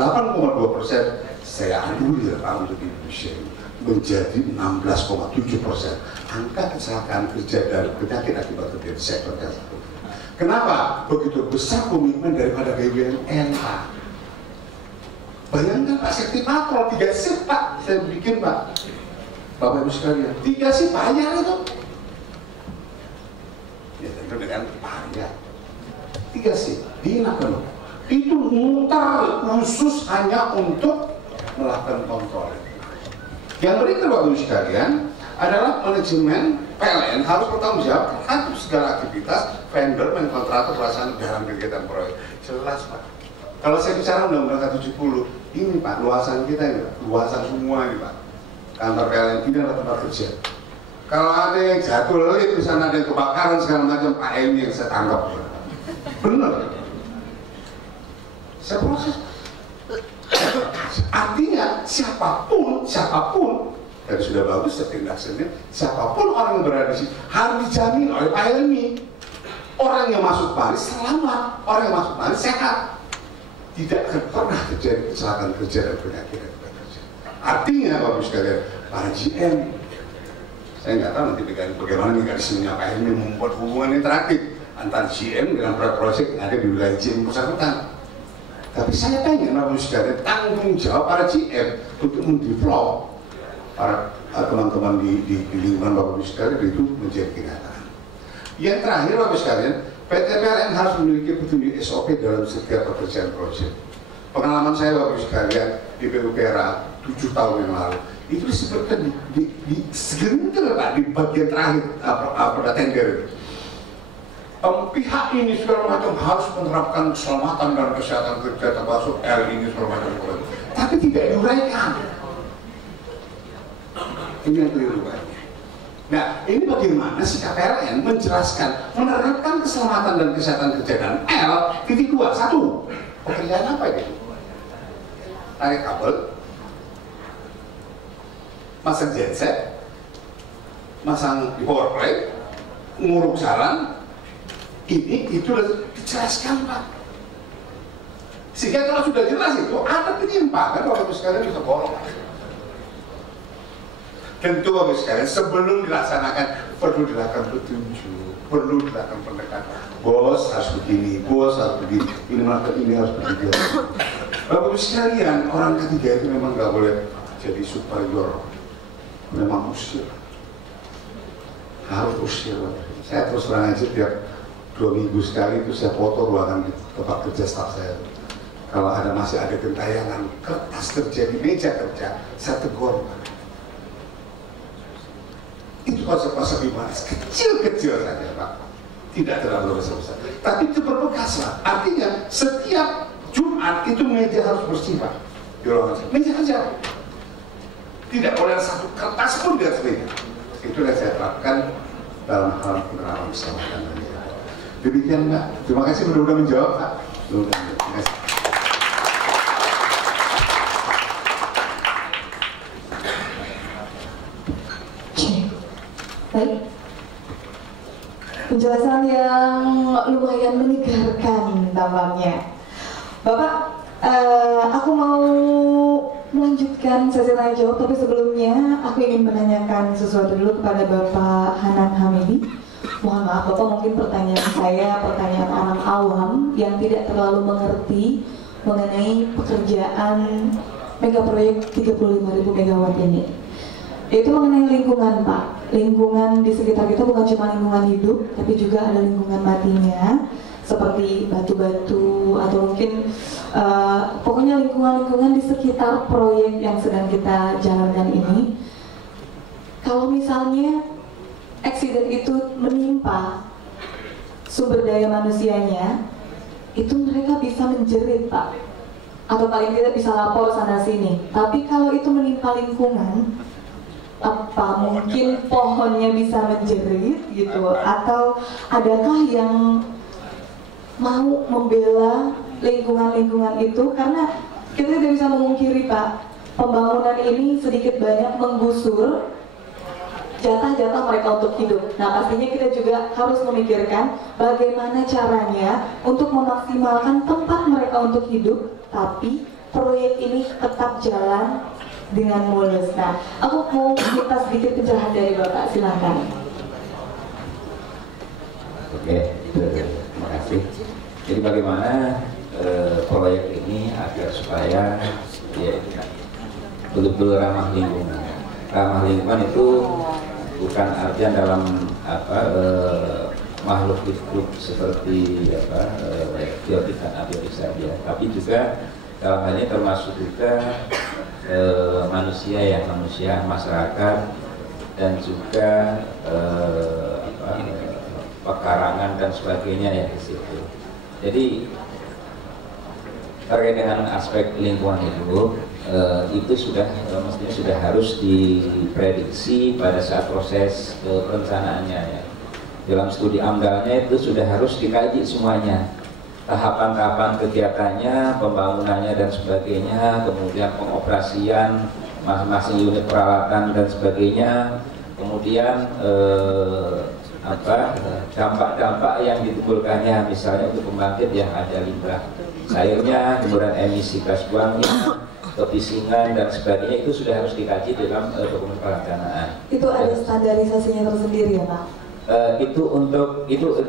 Saya anulir Pak untuk Indonesia menjadi 16,7%. Angka kecelakaan kerja dan penyakit akibat kerja di sektor jasa konstruksi. Kenapa? Begitu besar komitmen daripada BUMN Pak. Bayangkan Pak, safety patrol 3 shift Pak, saya bikin Pak. Bapak Ibu sekalian, 3 shift bayar itu. Ya tentu dengan bayar. 3 shift, diingatkan. Itu mutar khusus hanya untuk melakukan kontrol. Yang berikut Bapak Ibu sekalian adalah manajemen PLN harus bertanggung jawab terhadap segala aktivitas vendor dan kontraktor pelaksanaan dalam kegiatan proyek. Jelas Pak. Kalau saya bicara Undang-Undang 70, ini Pak, luasan kita ini Pak, luasan semua ini Pak. Kantor PLN ini adalah tempat kerja. Kalau ada yang jatuh lift, misalnya ada yang kebakaran segala macam, Pak ini yang saya tangkap. Benar. Saya proses. Artinya siapapun, dan sudah bagus tindakannya, siapapun orang yang berada di sini harus dijamin oleh Pak Helmi. Orang yang masuk Paris selamat, orang yang masuk Paris sehat. Tidak akan pernah terjadi kecelakaan kerja dan penyakit kerja. Artinya Bapak sekalian, para GM, saya nggak tahu nanti bagaimana mekanismenya Pak Helmi membuat hubungan interaktif antara GM dengan proyek yang ada di wilayah GM bersangkutan. Tapi saya pengen Bapak sekalian tanggung jawab para GM untuk mendevelop para teman-teman di lingkungan Bapak sekalian itu menjadi kenyataan. Yang terakhir Bapak sekalian, PT PLN harus memiliki petunjuk SOP dalam setiap pekerjaan proyek. Pengalaman saya Bapak sekalian di PUPera 7 tahun yang lalu itu disebutkan di segelintir Pak di bagian terakhir pada tender itu. pihak ini segala macam harus menerapkan keselamatan dan kesehatan kerja termasuk L ini segala macam, tapi tidak diuraikan. Ini yang keliru Pak. Nah, ini bagaimana sikap PLN menjelaskan menerapkan keselamatan dan kesehatan kerja dan L titik 2, 1 pekerjaan apa itu? Tarik kabel, masang genset, masang di power plate, nguruk jalan, ini itu dijelaskan Pak. Sehingga kalau sudah jelas itu ada penyimpangan, Bapak Ibu sekalian bisa bolong. Tentu Bapak Ibu sekalian sebelum dilaksanakan perlu dilakukan petunjuk, perlu dilakukan pendekatan. Bos harus begini, bos harus begini, ini harus begini. Bapak Ibu sekalian, orang ketiga itu memang nggak boleh jadi superior, memang usir, harus usir. Saya terus terang aja tiap 2 minggu sekali itu saya foto ruangan di tempat kerja staf saya. Kalau masih ada gentayangan kertas kerja di meja kerja, saya tegur. Itu konsep-konsep humanis kecil-kecil saja Pak, tidak terlalu besar-besar, tapi itu berbekas Pak. Artinya setiap Jumat itu meja harus bersih Pak, di ruangan meja kerja, tidak boleh satu kertas pun di atas meja. Itu yang saya terapkan dalam hal penerapan keselamatan. Demikian Pak, terima kasih, mudah-mudahan menjawab Pak. Terima kasih. Baik, penjelasan yang lumayan menyegarkan tampaknya. Bapak, aku mau melanjutkan sesi tanya jawab, tapi sebelumnya aku ingin menanyakan sesuatu dulu kepada Bapak Hanan Hamidi. Mohon maaf Bapak, mungkin pertanyaan saya pertanyaan orang awam yang tidak terlalu mengerti mengenai pekerjaan mega proyek 35.000 megawatt ini. Yaitu mengenai lingkungan Pak. Lingkungan di sekitar kita bukan cuma lingkungan hidup, tapi juga ada lingkungan matinya, seperti batu-batu atau mungkin pokoknya lingkungan-lingkungan di sekitar proyek yang sedang kita jalankan ini. Kalau misalnya eksiden itu menimpa sumber daya manusianya, itu mereka bisa menjerit Pak, atau paling tidak bisa lapor sana sini. Tapi kalau itu menimpa lingkungan, apa mungkin pohonnya bisa menjerit gitu, atau adakah yang mau membela lingkungan-lingkungan itu? Karena kita tidak bisa memungkiri Pak, pembangunan ini sedikit banyak menggusur jatah-jatah mereka untuk hidup. Nah pastinya kita juga harus memikirkan bagaimana caranya untuk memaksimalkan tempat mereka untuk hidup, tapi proyek ini tetap jalan dengan mulus. Nah, aku mau minta sedikit pencerahan dari Bapak, silakan. Oke, terima kasih. Jadi bagaimana proyek ini agar supaya ya, betul-betul ramah lingkungan. Ramah lingkungan itu bukan artian dalam makhluk hidup seperti biotik dan abiotik saja, tapi juga dalam hal ini termasuk juga manusia, masyarakat, dan juga pekarangan dan sebagainya ya di situ. Jadi terkait dengan aspek lingkungan hidup itu mestinya sudah harus diprediksi pada saat proses perencanaannya ya. Dalam studi AMDAL-nya itu sudah harus dikaji semuanya, tahapan-tahapan kegiatannya, pembangunannya dan sebagainya, kemudian pengoperasian masing-masing unit peralatan dan sebagainya, kemudian dampak-dampak yang ditimbulkannya, misalnya untuk pembangkit yang ada limbah cairnya, kemudian emisi gas buangnya, kebisingan dan sebagainya, itu sudah harus dikaji dalam dokumen perencanaan. Itu ada standarisasinya tersendiri ya Pak? Itu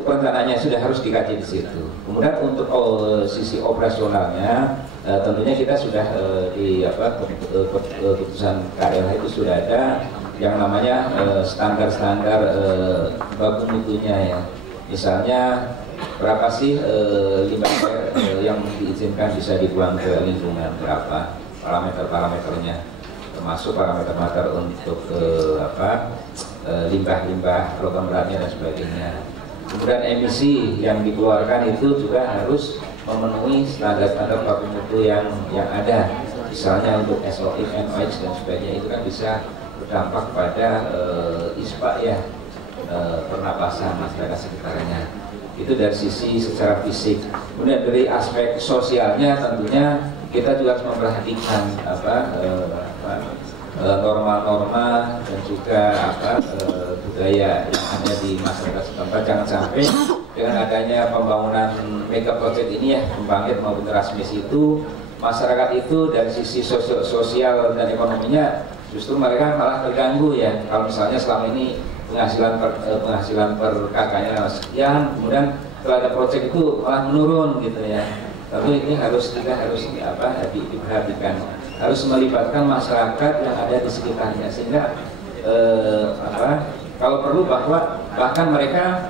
perencanaannya sudah harus dikaji di situ. Kemudian untuk sisi operasionalnya, tentunya kita sudah di keputusan KLH itu sudah ada yang namanya standar-standar baku mutunya ya. Misalnya berapa sih limbah yang diizinkan bisa dibuang ke lingkungan, berapa parameter-parameternya, termasuk parameter-parameter untuk limbah-limbah logam beratnya dan sebagainya. Kemudian emisi yang dikeluarkan itu juga harus memenuhi standar-standar baku mutu yang ada. Misalnya untuk SOx, NOx dan sebagainya itu kan bisa berdampak pada ISPA ya, pernapasan masyarakat sekitarnya. Itu dari sisi secara fisik. Kemudian dari aspek sosialnya tentunya kita juga harus memperhatikan norma-norma dan juga budaya yang ada di masyarakat setempat. Jangan sampai dengan adanya pembangunan mega project ini ya, pembangkit maupun transmisi itu, masyarakat itu dari sisi sosial dan ekonominya justru mereka malah terganggu ya. Kalau misalnya selama ini penghasilan per kakaknya sekian, kemudian kalau ada proyek itu malah menurun gitu ya. Tentu ini kita harus diperhatikan, harus melibatkan masyarakat yang ada di sekitarnya sehingga kalau perlu bahkan mereka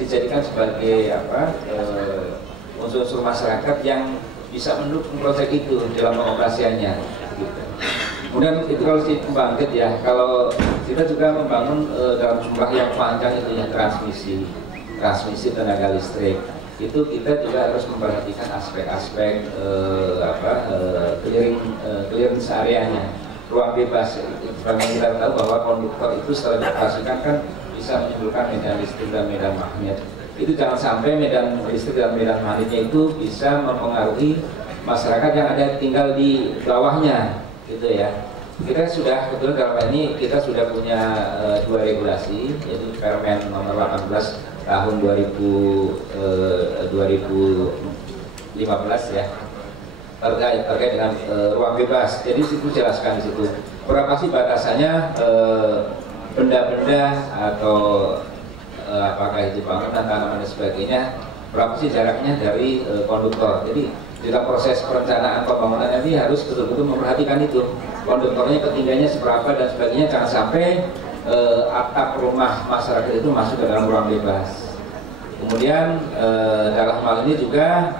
dijadikan sebagai unsur-unsur masyarakat yang bisa mendukung proyek itu dalam pengoperasiannya. Gitu. Kemudian itu kalau si pembangkit ya, kalau kita juga membangun dalam jumlah yang panjang itu ya transmisi tenaga listrik, itu kita juga harus memperhatikan aspek-aspek clearance areanya, ruang bebas. Kita tahu bahwa konduktor itu setelah dioperasikan kan bisa menimbulkan medan listrik dan medan magnet. Itu jangan sampai medan listrik dan medan magnetnya itu bisa mempengaruhi masyarakat yang ada tinggal di bawahnya, gitu ya. Kita sudah kebetulan dalam hal ini kita sudah punya dua regulasi, yaitu Permen nomor 18 tahun 2015 ya, terkait dengan ruang bebas. Jadi situ jelaskan di situ berapa sih batasannya benda-benda atau apakah itu bangunan, tanaman dan sebagainya, berapa sih jaraknya dari konduktor. Jadi dalam proses perencanaan pembangunan nanti harus betul-betul memperhatikan itu, konduktornya ketinggiannya seberapa dan sebagainya, jangan sampai atap rumah masyarakat itu masuk ke dalam ruang bebas. Kemudian dalam hal ini juga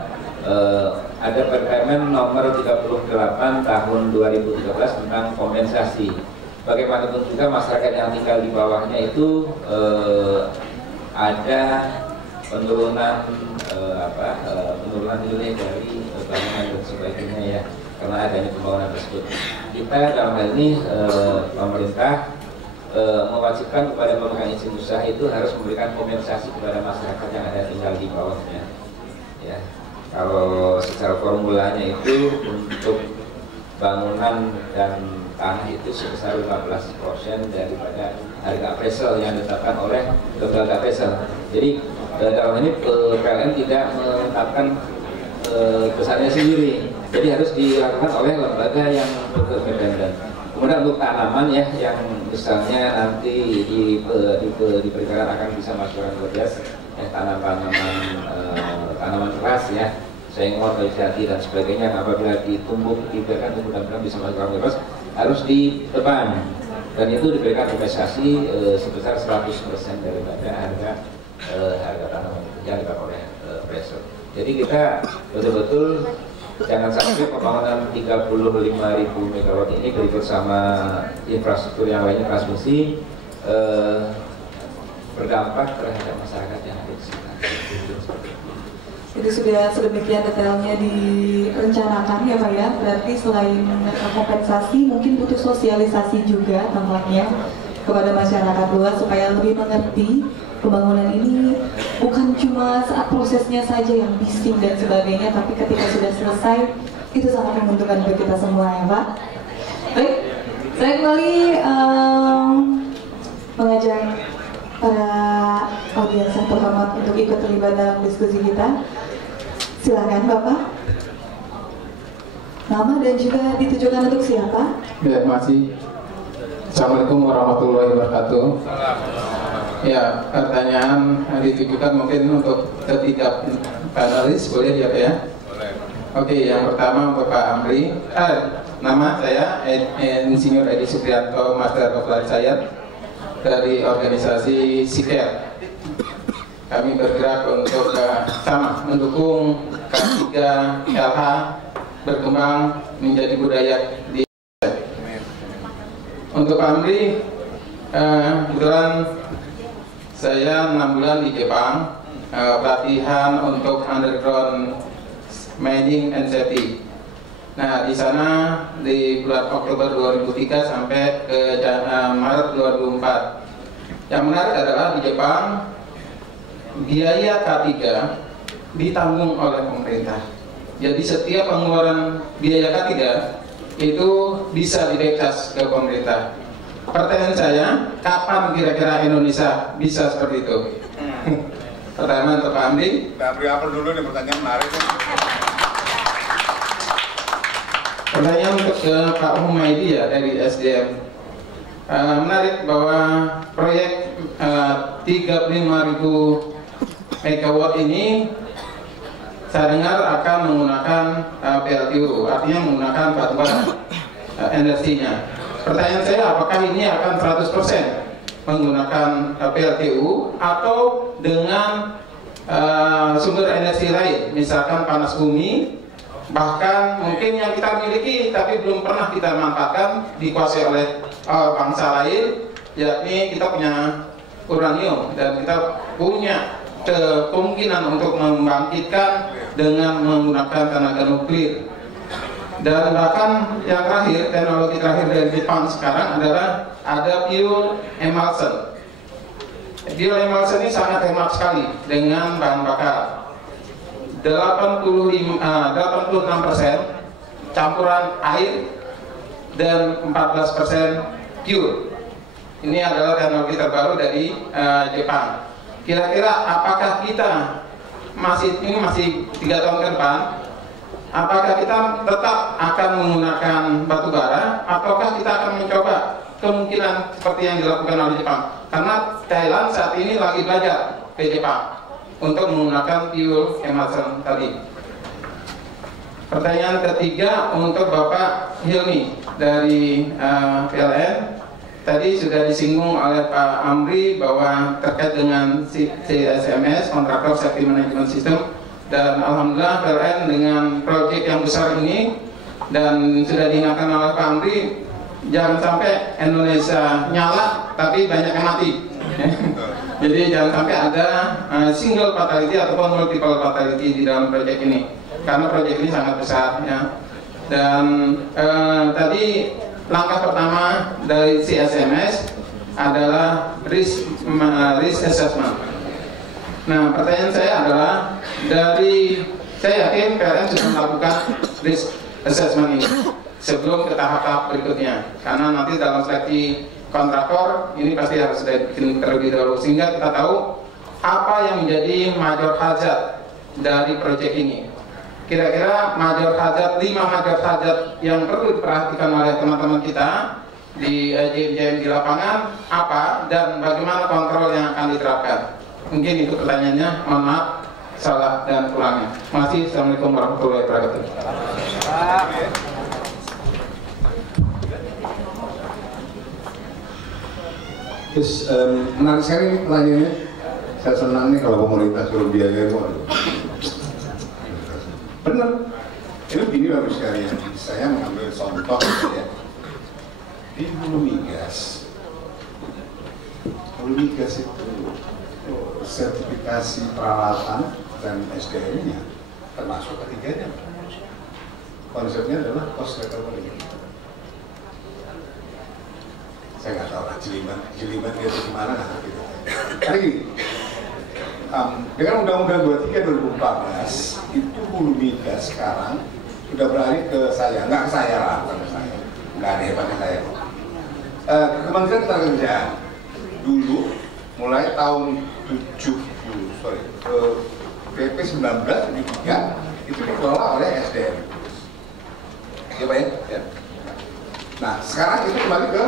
ada Permen nomor 38 tahun 2013 tentang kompensasi. Bagaimanapun juga masyarakat yang tinggal di bawahnya itu ada penurunan nilai dari bangunan dan sebagainya ya, karena adanya pembangunan tersebut. Kita dalam hal ini pemerintah mewajibkan kepada pemegang izin usaha itu harus memberikan kompensasi kepada masyarakat yang ada tinggal di bawahnya. Ya, kalau secara formulanya itu untuk bangunan dan tanah itu sebesar 15% daripada harga appraisal yang ditetapkan oleh lembaga appraisal. Jadi dalam ini PLN tidak menetapkan besarnya sendiri, jadi harus dilakukan oleh lembaga yang independen. Kemudian untuk tanaman ya, yang misalnya nanti diperkirakan akan bisa masukkan ke gas, tanaman keras ya, sengon, jati dan sebagainya, apabila ditumbuk dibiarkan mudah-mudahan bisa masukkan ke gas, harus ditebang, dan itu diberikan kompensasi sebesar 100% daripada harga tanaman yang dipakai oleh appraisal. Jadi kita betul-betul jangan sampai pembangunan 35.000 MW ini berikut sama infrastruktur yang lainnya transmisi berdampak terhadap masyarakat yang ada di sekitar. Jadi sudah sedemikian detailnya direncanakan ya Pak ya. Berarti selain kompensasi mungkin butuh sosialisasi juga tampaknya kepada masyarakat luas supaya lebih mengerti pembangunan ini bukan cuma saat prosesnya saja yang bising dan sebagainya, tapi ketika sudah selesai itu sangat menguntungkan bagi kita semua ya Pak. Baik, saya kembali mengajak para audiens yang terhormat untuk ikut terlibat dalam diskusi kita. Silakan Bapak. Nama dan juga ditujukan untuk siapa? Ya, terima kasih. Assalamualaikum warahmatullahi wabarakatuh. Ya, pertanyaan yang ditujukan mungkin untuk ketiga panelis, boleh ya Pak ya? Boleh. Oke, yang pertama untuk Pak Amri. Nama saya Insinyur Edi Suprianto, Master of Life Science dari organisasi SIKER. Kami bergerak untuk sama mendukung K3 LH berkembang menjadi budaya di. Untuk Pak Amri, Kebetulan saya 6 bulan di Jepang, pelatihan untuk underground mining and safety. Nah, di sana di bulan Oktober 2003 sampai ke Maret 2004. Yang menarik adalah di Jepang biaya K3 ditanggung oleh pemerintah. Jadi setiap pengeluaran biaya K3 itu bisa dibebas ke pemerintah. Pertanyaan saya, kapan kira-kira Indonesia bisa seperti itu? Pertanyaan untuk Pak Amri. Pak Amri apa dulu nih, pertanyaan menarik. Pertanyaan untuk ke Pak Humaydi ya dari SDM. Menarik bahwa proyek 35.000 megawatt ini saya dengar akan menggunakan PLTU, artinya menggunakan batubara energinya. Pertanyaan saya, apakah ini akan 100% menggunakan PLTU atau dengan sumber energi lain, misalkan panas bumi, bahkan mungkin yang kita miliki tapi belum pernah kita manfaatkan, dikuasai oleh bangsa lain, yakni kita punya uranium dan kita punya kemungkinan untuk membangkitkan dengan menggunakan tenaga nuklir. Dan bahkan yang terakhir, teknologi terakhir dari Jepang sekarang adalah ada fuel emulsion. Fuel emulsion ini sangat hemat sekali dengan bahan bakar 86% campuran air dan 14% pure. Ini adalah teknologi terbaru dari Jepang. Kira-kira apakah kita masih 3 tahun ke depan, apakah kita tetap akan menggunakan batu bara ataukah kita akan mencoba kemungkinan seperti yang dilakukan oleh Jepang? Karena Thailand saat ini lagi belajar ke Jepang untuk menggunakan fuel emulsion tadi. Pertanyaan ketiga untuk Bapak Hilmi dari PLN. Tadi sudah disinggung oleh Pak Amri bahwa terkait dengan CSMS, Contractor Safety Management System, dan alhamdulillah PLN dengan proyek yang besar ini dan sudah diingatkan oleh Pak Amri, jangan sampai Indonesia nyala tapi banyak yang mati. Jadi jangan sampai ada single fatality ataupun multiple fatality di dalam proyek ini, karena proyek ini sangat besar ya. Dan tadi langkah pertama dari CSMS adalah risk assessment. Nah, pertanyaan saya adalah saya yakin PLN sudah melakukan risk assessment ini sebelum ke tahap berikutnya, karena nanti dalam seleksi kontraktor ini pasti harus dibikin terlebih dahulu sehingga kita tahu apa yang menjadi major hazard dari proyek ini. Kira-kira 5 major hazard yang perlu diperhatikan oleh teman-teman kita di JM di lapangan apa dan bagaimana kontrol yang akan diterapkan. Mungkin itu pertanyaannya, mohon maaf salah dan kurangnya. Terima kasih. Assalamualaikum warahmatullahi wabarakatuh. Terus menarik sekali nih pertanyaannya. Saya senang nih kalau pemerintah suruh biaya itu. Benar. Ini begini Bapak sekalian. Saya mengambil contoh ya. Di hulu migas. Hulu migas itu sertifikasi peralatan dan SDM-nya termasuk ketiganya. Konsepnya adalah cost recovery. Saya nggak tahu lah jelimet itu gimana gitu. Hari ini dengan Undang-Undang 23 2014 itu hulu migas sekarang sudah beralih ke saya, nggak ke saya lah, nggak ada hebatnya saya. Kementerian Ketenagakerjaan dulu mulai tahun PP 1973 itu dikelola oleh SDM. Ya Pak ya? Nah sekarang itu kembali ke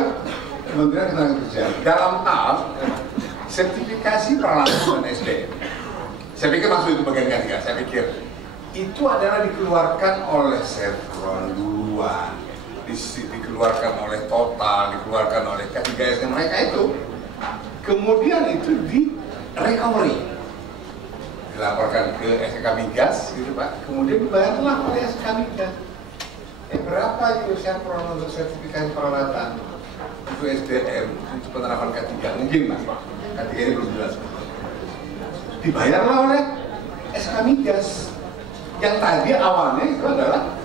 Kementerian Ketenagakerjaan dalam hal sertifikasi peralatan dan SDM. Saya pikir maksud itu bagian ketiga. Saya pikir itu adalah dikeluarkan oleh Chevron duluan, dikeluarkan oleh Total, dikeluarkan oleh K3S mereka itu. Kemudian itu di recovery, dilaporkan ke SK Migas, gitu Pak. Kemudian dibayarlah oleh SK Migas. Berapa itu Chevron untuk sertifikasi peralatan? untuk SDM, untuk penerapan K3, mungkin Mas, K3 ini belum jelas. Dibayarlah oleh SK Migas, yang tadi awalnya itu adalah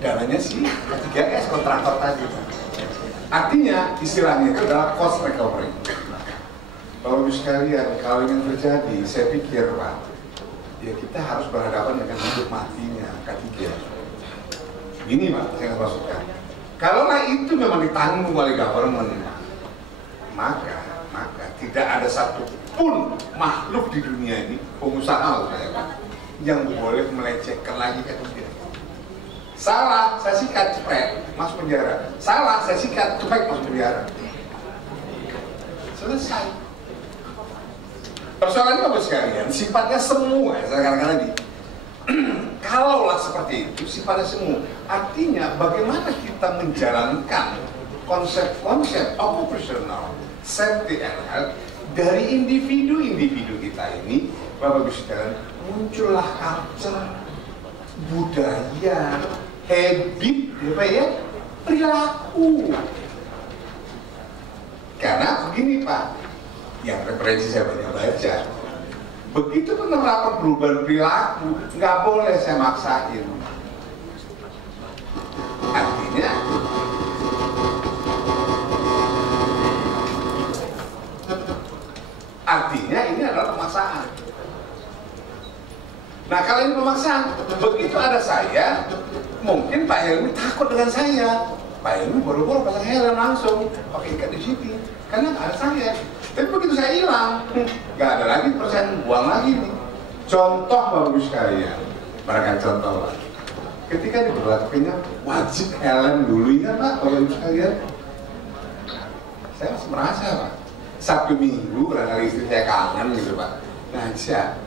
dananya si K3S, kontraktor tadi. Artinya istilahnya itu adalah cost recovery. Bapak Ibu sekalian, kalau ingin terjadi, saya pikir Pak, ya kita harus berhadapan dengan hidup matinya K3. Ini Pak, saya maksudkan. Kalaulah itu memang ditanggung oleh government, maka tidak ada satupun makhluk di dunia ini, pengusaha saya Pak, yang boleh melecehkan lagi K3. Salah, saya sikat, cepet, masuk penjara. Salah, saya sikat, cepet, masuk penjara. Selesai. Persoalannya Bapak sekalian, sifatnya semua, saya katakan tadi. Kalaulah seperti itu, sifatnya semua. Artinya, bagaimana kita menjalankan konsep-konsep operasional safety and health dari individu-individu kita ini, Bapak Ibu sekalian, muncullah culture, budaya, habit, apa ya, perilaku. Karena begini Pak, yang referensi saya banyak baca, begitu penerapan perubahan perilaku, nggak boleh saya maksain. Artinya ini adalah pemaksaan. Nah kalau ini pemaksaan, begitu ada saya, mungkin Pak Helmi takut dengan saya. Pak Helmi boro-boro pasang helm langsung pakai ikat di sini, karena nggak ada saya. Tapi begitu saya hilang, nggak ada lagi persen, buang lagi nih. Contoh Bapak Ibu sekalian, barangkali contoh lah. Ketika diberlakukannya wajib helm dulu, ingat Pak Bapak Ibu sekalian. Saya masih merasa Pak, Sabtu Minggu barangkali istri saya kangen gitu Pak, ngajak,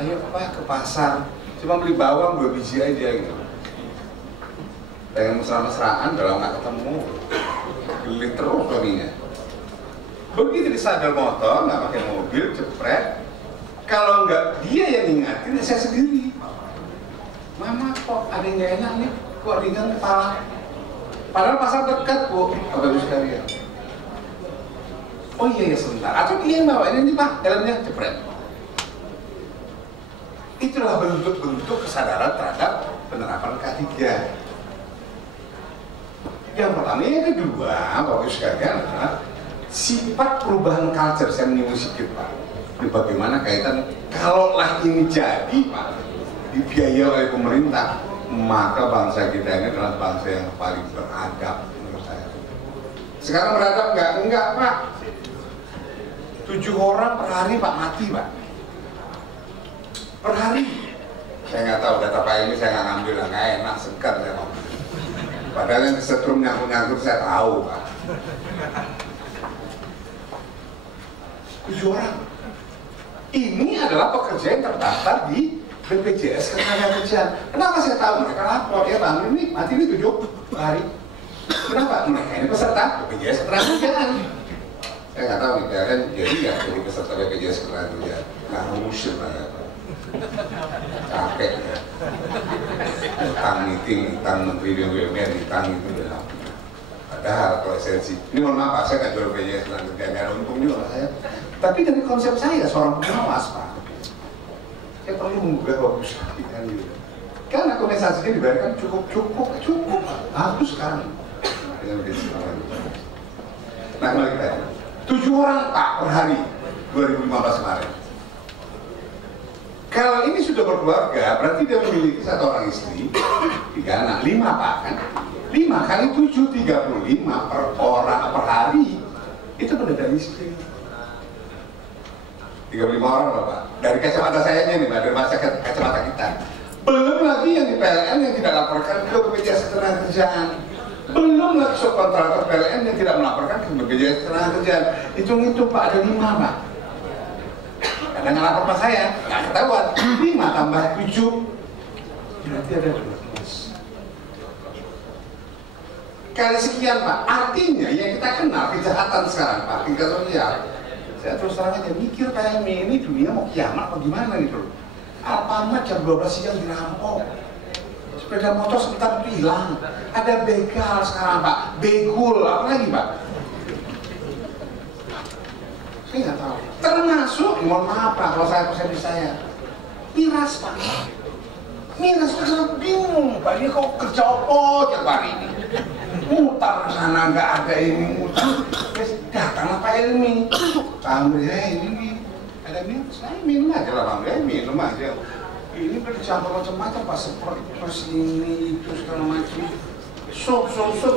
ayo Pak ke pasar, cuma beli bawang 2 biji aja gitu. Pengen mesra-mesraan, udah lama nggak ketemu, keliling terus suaminya. Begitu disadar motor, nggak pakai mobil, cepret. Kalau nggak dia yang ingatin, saya sendiri. Mama kok ada yang nggak enak nih, kok ringan kepala. Padahal pasar dekat Bu, Bapak Ibu sekalian. Oh iya ya sebentar, atau dia yang bawa ini Pak, helmnya cepret. Itulah bentuk-bentuk kesadaran terhadap penerapan K3. Yang pertama, yang kedua, Bapak Ibu sekalian adalah sifat perubahan culture. Saya menyinggung sedikit Pak. Ini bagaimana kaitan kalaulah ini jadi Pak, dibiayai oleh pemerintah, maka bangsa kita ini adalah bangsa yang paling beradab menurut saya. Sekarang beradab nggak? Enggak Pak. 7 orang per hari Pak mati Pak. Per hari. Saya nggak tahu data Pak ini, saya nggak ngambil lah, nggak enak, segar saya ngomong. Padahal yang disetrum nyangkut-nyangkut saya tahu Pak. 7 orang. Ini adalah pekerja yang terdaftar di BPJS Ketenagakerjaan. Kenapa saya tahu? Mereka lapor, ya Bang, ini mati ini 7 hari. Kenapa? Mereka ini peserta BPJS Ketenagakerjaan. Saya nggak tahu nih, PLN jadi nggak jadi peserta BPJS Ketenagakerjaan? Nggak ngusir lah ya Pak. Capek ya. Utang meeting, utang Menteri BUMN, utang itu udah. Padahal kalau esensi, ini mohon maaf Pak, saya nggak jual BPJS Ketenagakerjaan, nggak ada untung juga saya. Tapi dari konsep saya, seorang pengawas Pak, saya perlu menggugah bagus kan gitu. Karena kompensasinya dibayarkan cukup bagus sekarang. Nah kembali kita 7 orang Pak per hari 2015 kemarin. Kalau ini sudah berkeluarga, berarti dia memiliki 1 orang istri, 3 anak, 5 Pak kan? 5 kali 7, 35 per orang per hari. Itu benar istri. 35 orang loh Pak. Dari kacamata saya nih, dari masa kacamata kita. Belum lagi yang di PLN yang tidak laporkan ke BPJS Ketenagakerjaan. Belum lagi subkontraktor PLN yang tidak melaporkan ke BPJS Ketenagakerjaan. Hitung-hitung Pak, ada 5 Pak. Kadang nggak lapor Pak saya, nggak ketahuan. 5 tambah 7, berarti ada 12. Kali sekian Pak, artinya yang kita kenal kejahatan sekarang Pak, tingkat sosial. Saya terus terang aja mikir kayak ini dunia mau kiamat apa gimana gitu. Alfamart jam 12 siang dirampok, sepeda motor sebentar itu hilang, ada begal sekarang Pak, begul, apa lagi Pak? Saya nggak tahu. Termasuk, mohon maaf Pak, kalau saya persepsi saya, miras Pak. Miras saya bingung Pak, ini kok kerja apa tiap hari ini? Mutar ke sana nggak ada ini, mutar. Terus datanglah Pak Helmi. Pak Helmi, ini ada miras, saya minum aja lah Pak Helmi, minum aja. Ini bercampur macam-macam Pak, seperti ini itu segala macam. Sup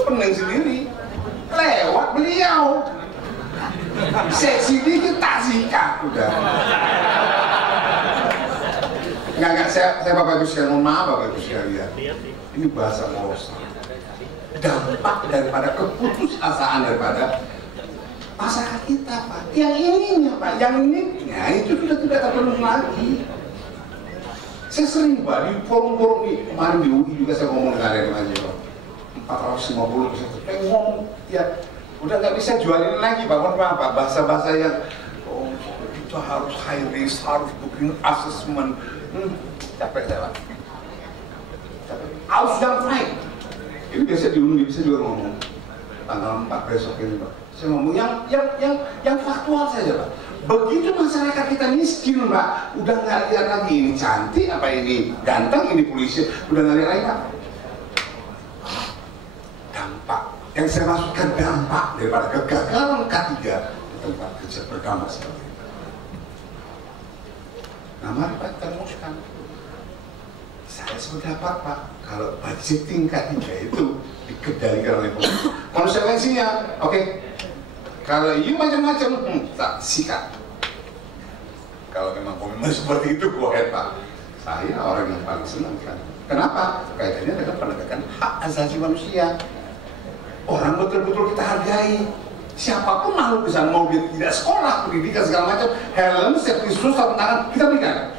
pening sendiri. Lewat beliau. Seksi dikit tak sikat udah. Enggak, saya Bapak Ibu sekalian, mohon maaf Bapak Ibu sekalian. Ini bahasa Mosa. Dampak daripada keputusasaan daripada masyarakat kita Pak. Yang ininya Pak, yang ininya itu sudah tidak terpenuhi lagi. Saya sering Pak di forum-forum ini, kemarin di UI juga saya ngomong dengan ada mahasiswa 450% saya ngomong, ya udah nggak bisa jualin lagi Pak, apa bahasa-bahasa yang kita harus high risk, harus booking assessment, capek saya Pak. Harus yang baik. Ini biasa diundi, bisa juga ngomong tanggal 4 besok ini Pak. Saya ngomong yang faktual saja Pak. Begitu masyarakat kita miskin Pak, udah nggak lihat lagi ini cantik apa ini ganteng, ini polisi, udah nggak lihat lagi Pak. Dampak yang saya maksudkan dampak daripada kegagalan K3 di tempat kerja berdampak seperti itu. Nah mari Pak kita rumuskan. Saya sependapat Pak, kalau budgeting K3 itu dikendalikan oleh pemerintah, konsekuensinya, oke. Kalau you macam-macam, tak sikat. Kalau memang komitmen seperti itu, go ahead Pak. Saya orang yang paling senang kan. Kenapa? Kaitannya dengan penegakan hak asasi manusia. Orang betul-betul kita hargai. Siapapun makhluk bisa mau dia tidak sekolah, pendidikan segala macam, helm, safety shoes, sarung tangan, kita berikan.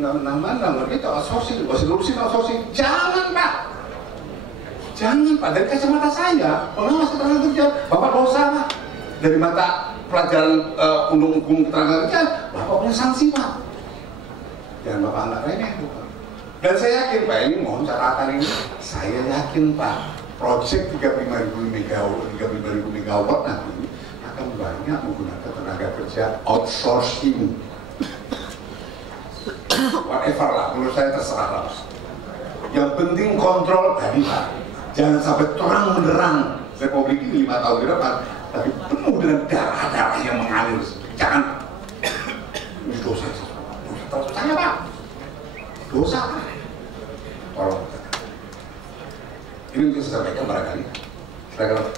Nama kita outsourcing, outsourcing. Jangan Pak. Jangan Pak, dari kacamata saya, pengawas ketenaga kerja, Bapak dosa Pak. Dari mata pelajaran undang-undang ketenaga kerja, Bapak punya sanksi Pak. Jangan Bapak anggap remeh Pak. Dan saya yakin Pak, ini mohon catatan ini, saya yakin Pak, proyek 35.000 megawatt nanti akan banyak menggunakan tenaga kerja outsourcing. Whatever lah, menurut saya terserah lah. Yang penting kontrol tadi Pak. Jangan sampai terang menderang Republik ini 5 tahun ke depan, tapi penuh dengan darah-darah yang mengalir. Jangan. Ini dosa. Dosa Pak. Dosa Pak. Tolong. Ini mungkin saya sampaikan barangkali. Silakan.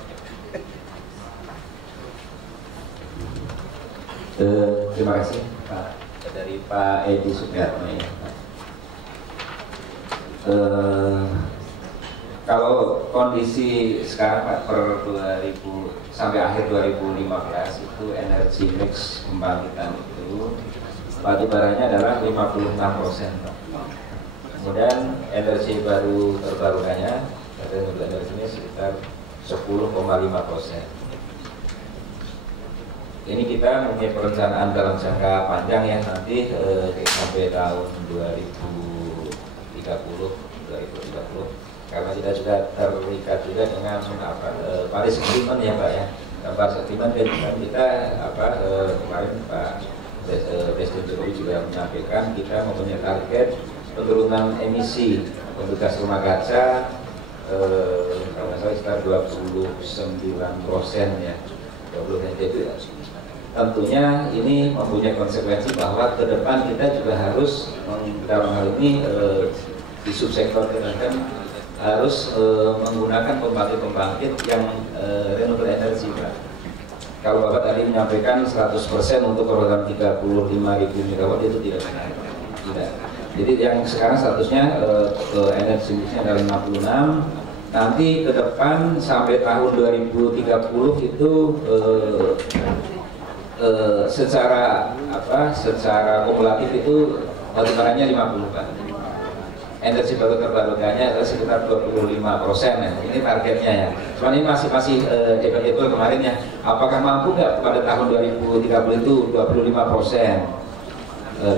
Terima kasih Pak. Dari Pak Edi Sugiarto ya. Kalau kondisi sekarang Pak per 2000 sampai akhir 2015 itu energi mix pembangkitan itu batu baranya adalah 56% Pak. Kemudian energi baru terbarukannya renewable energinya sekitar 10,5%. Ini kita mempunyai perencanaan dalam jangka panjang ya nanti sampai tahun 2030. Karena kita juga terikat juga dengan Paris Agreement ya Pak ya. Paris Agreement dan kita kemarin Pak Presiden Jokowi juga menyampaikan kita mempunyai target penurunan emisi untuk gas rumah kaca kalau saya sekitar 29% ya. 20% itu tentunya ini mempunyai konsekuensi bahwa ke depan kita juga harus dalam hal ini di subsektor kita harus menggunakan pembangkit-pembangkit yang renewable energy Pak. Kalau Bapak tadi menyampaikan 100% untuk program 35.000 megawatt itu tidak benar. Tidak. Jadi yang sekarang statusnya energi mixnya adalah 66. Nanti ke depan sampai tahun 2030 itu secara kumulatif itu batubaranya 50 Pak. Energi baru terbarukannya adalah sekitar 25% ya. Ini targetnya ya. Cuman ini masih debatable kemarin ya. Apakah mampu nggak pada tahun 2030 itu 25%?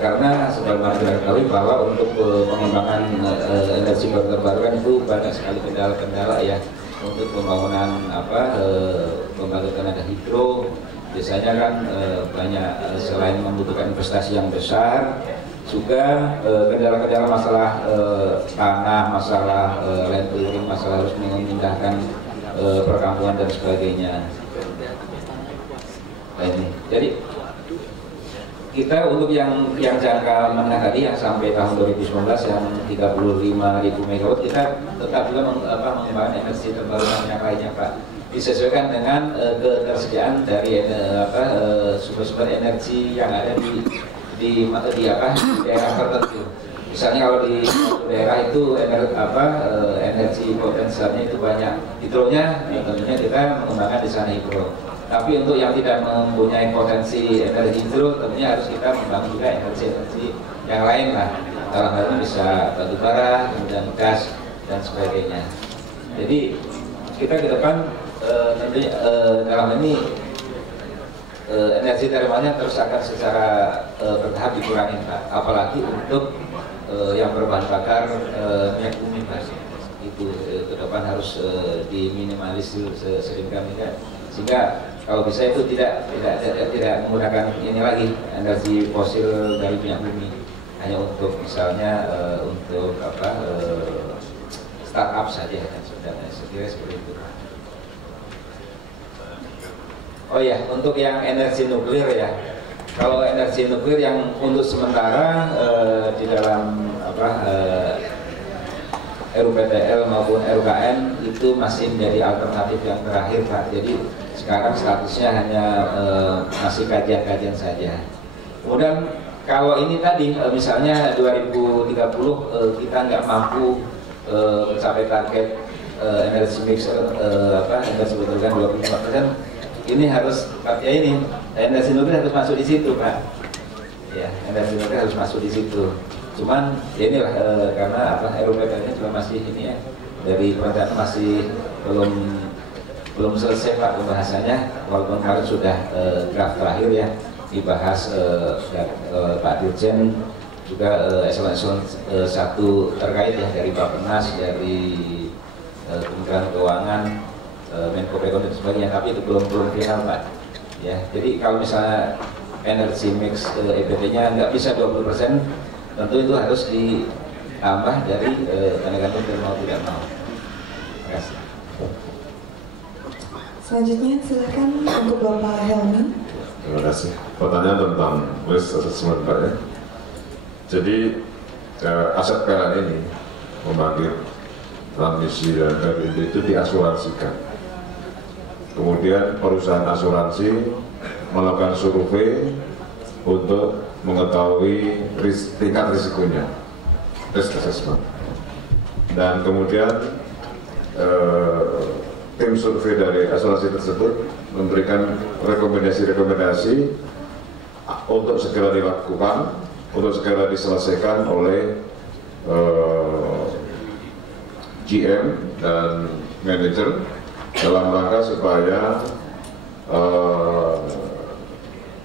Karena sebagaimana kita ketahui bahwa untuk pengembangan energi baru terbarukan itu banyak sekali kendala-kendala ya untuk pembangunan pembangkit tenaga hidro Biasanya kan banyak selain membutuhkan investasi yang besar, juga kendala-kendala masalah tanah, masalah land clearing, masalah harus memindahkan perkampungan dan sebagainya. Nah, ini. Jadi kita untuk yang jangka menengah tadi yang sampai tahun 2019 yang 35.000 MW, kita tetap juga mengembangkan energi terbarukan yang lainnya, Pak, disesuaikan dengan ketersediaan dari sumber-sumber energi yang ada di daerah tertentu. Misalnya kalau di daerah itu energi potensialnya itu banyak hidronya, tentunya kita mengembangkan di sana hidro. Tapi untuk yang tidak mempunyai potensi energi hidro, tentunya harus kita membangun juga energi-energi yang lain lah. Dalam hal ini bisa batu bara, kemudian gas dan sebagainya. Jadi kita ke depan tentunya dalam ini energi termalnya terus akan secara bertahap dikurangi, Pak. Apalagi untuk yang berbahan bakar minyak bumi, Pak. Itu ke depan harus diminimalisir sedemikian sehingga kalau bisa itu tidak menggunakan ini lagi energi fosil dari minyak bumi, hanya untuk misalnya untuk startup saja dan sebagainya. Sekira seperti itu. Oh ya, untuk yang energi nuklir ya. Kalau energi nuklir yang untuk sementara di dalam RUPTL maupun RUKN itu masih menjadi alternatif yang terakhir, Pak. Jadi sekarang statusnya hanya masih kajian-kajian saja. Kemudian kalau ini tadi misalnya 2030 kita nggak mampu mencapai target energi mix energi terbarukan 25%, ini harus artinya ini energi nuklir harus masuk di situ, Pak. Ya, energi nuklir harus masuk di situ. Cuman ya inilah karena RUPTL-nya juga masih ini ya, dari perencanaan masih belum selesai, Pak, pembahasannya. Walaupun kemarin sudah draft terakhir ya dibahas Pak Dirjen juga eselon 1 terkait ya, dari Bappenas, dari Kementerian Keuangan, Menko Perekonomian dan sebagainya, tapi itu belum final, Pak. Ya, jadi kalau misalnya energi mix EBT-nya nggak bisa 20%, tentu itu harus ditambah dari tenaga nuklir mau tidak mau. Terima kasih. Selanjutnya silakan untuk Bapak Helmi. Terima kasih. Pertanyaan tentang risk assessment, Pak ya. Jadi aset PLN ini membangkit transmisi dan itu diasuransikan. Kemudian perusahaan asuransi melakukan survei untuk mengetahui tingkat risikonya, risk assessment. Dan kemudian tim survei dari asuransi tersebut memberikan rekomendasi-rekomendasi untuk segera dilakukan, untuk segera diselesaikan oleh GM dan manajer dalam rangka supaya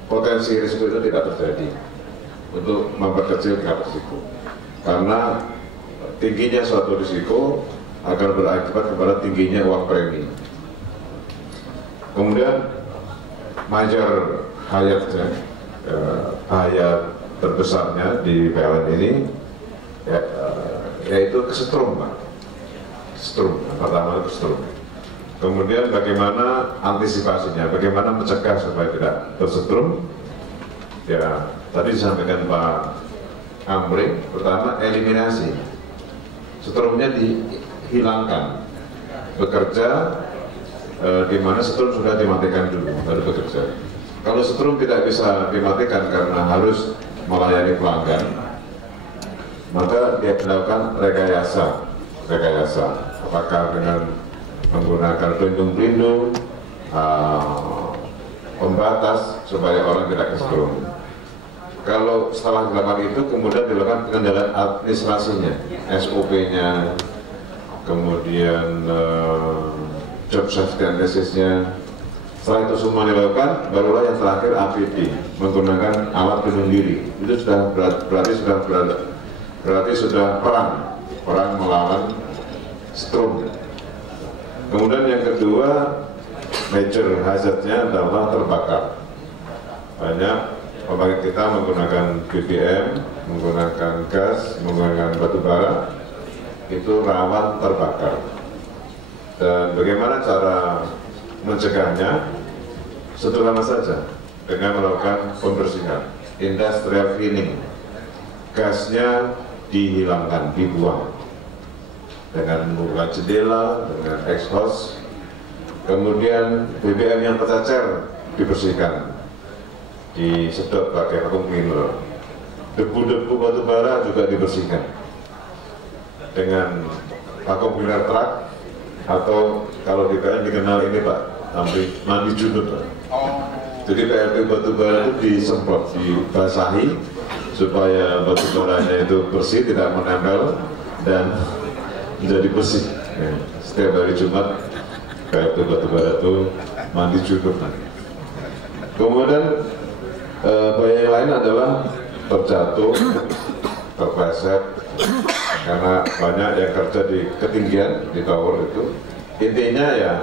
potensi risiko itu tidak terjadi, untuk memperkecil tingkat risiko. Karena tingginya suatu risiko akan berakibat kepada tingginya uang premi. Kemudian major bahaya terbesarnya di PLN ini yaitu kesetrum, Pak. Setrum, pertama itu setrum. Kemudian bagaimana antisipasinya, bagaimana mencegah supaya tidak tersetrum? Ya, tadi disampaikan Pak Amri, pertama eliminasi, setrumnya dihilangkan, bekerja di mana setrum sudah dimatikan dulu, baru bekerja. Kalau setrum tidak bisa dimatikan karena harus melayani pelanggan, maka dia melakukan rekayasa, apakah dengan menggunakan pelindung-pelindung, pembatas supaya orang tidak kesetrum. Kalau setelah dilakukan itu, kemudian dilakukan pengendalian administrasinya, SOP-nya, kemudian job safety analysis-nya. Setelah itu semua dilakukan, barulah yang terakhir APD, menggunakan alat pelindung diri. Itu sudah berarti sudah perang melawan setrum. Kemudian yang kedua, major hazardnya adalah terbakar. Banyak pembangkit kita menggunakan BBM, menggunakan gas, menggunakan batu bara, itu rawan terbakar. Dan bagaimana cara mencegahnya? Sederhana saja, dengan melakukan pembersihan, industrial cleaning. Gasnya dihilangkan, dibuang dengan membuka jendela, dengan exhaust. Kemudian BBM yang tercecer dibersihkan, disedot pakai vacuum cleaner. Debu-debu batu bara juga dibersihkan dengan vacuum cleaner truk, atau kalau di PLN dikenal ini Pak, mandi junut Pak. Jadi PLT batu bara itu disemprot, dibasahi supaya batu baranya itu bersih, tidak menempel dan menjadi bersih. Setiap hari Jumat PLT batu bara itu mandi junut. Kemudian bahaya yang lain adalah terjatuh, terpleset, karena banyak yang kerja di ketinggian di tower itu. Intinya ya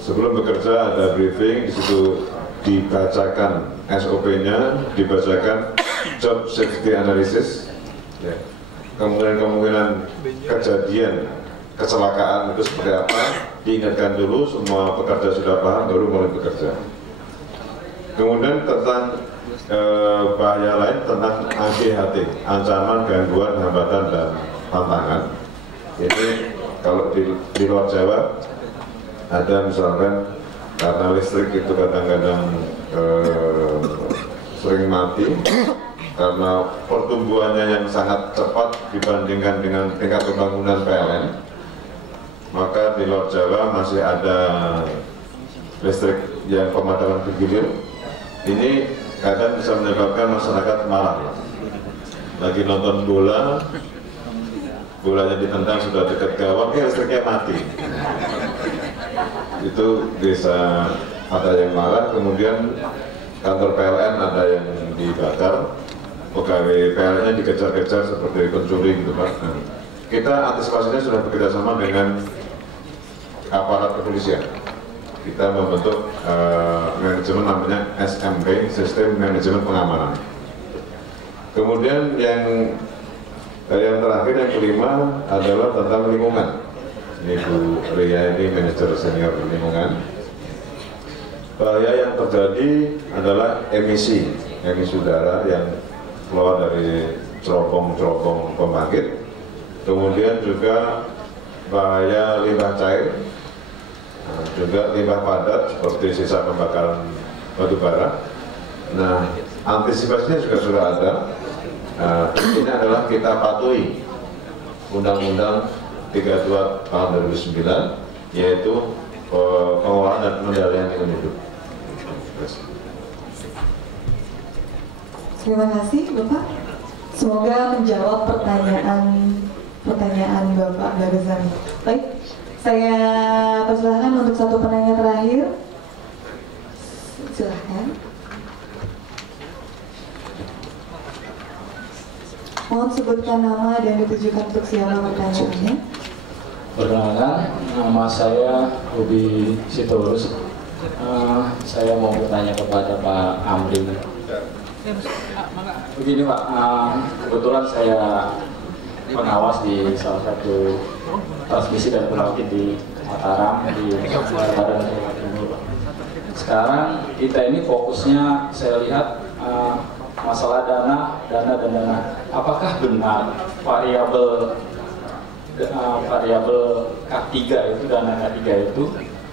sebelum bekerja ada briefing, di situ dibacakan SOP-nya, dibacakan job safety analysis, ya. Kemungkinan kejadian kecelakaan itu seperti apa, diingatkan dulu, semua pekerja sudah paham baru mulai bekerja. Kemudian tentang bahaya lain tentang AGHT, ancaman, gangguan, hambatan, dan tantangan. Ini kalau di luar Jawa ada misalkan karena listrik itu kadang-kadang sering mati karena pertumbuhannya yang sangat cepat dibandingkan dengan tingkat pembangunan PLN. Maka di luar Jawa masih ada listrik yang pemadaman bergilir. Ini kadang bisa menyebabkan masyarakat marah. Lagi nonton bola, bolanya ditendang sudah dekat gawang, listriknya mati. Itu bisa ada yang marah. Kemudian kantor PLN ada yang dibakar, pegawai PLN-nya dikejar-kejar seperti pencuri gitu Pak. Nah, kita antisipasinya sudah bekerjasama dengan aparat kepolisian. Kita membentuk manajemen namanya SMP, Sistem Manajemen Pengamanan. Kemudian yang terakhir, yang kelima adalah tentang lingkungan. Ini Bu Ria ini manajer senior lingkungan. Bahaya yang terjadi adalah emisi udara yang keluar dari cerobong-cerobong pembangkit. Kemudian juga bahaya limbah cair, juga limbah padat seperti sisa pembakaran batu bara. Nah, antisipasinya juga sudah ada. Ini adalah kita patuhi Undang-Undang 32 tahun 2009, yaitu pengelolaan dan pengendalian lingkungan hidup. Terima kasih Bapak. Semoga menjawab pertanyaan Bapak barusan. Baik, saya persilahkan untuk satu penanya terakhir. Silahkan. Mohon sebutkan nama dan ditujukan untuk siapa pertanyaannya. Perkenalkan, nama saya Ruby Sitorus. Saya mau bertanya kepada Pak Amri. Begini Pak, kebetulan saya pengawas di salah satu transmisi dan pembangkit di Mataram, di Barat Timur. Sekarang kita ini fokusnya saya lihat masalah dana. Apakah benar variabel K3 itu, dana K3 itu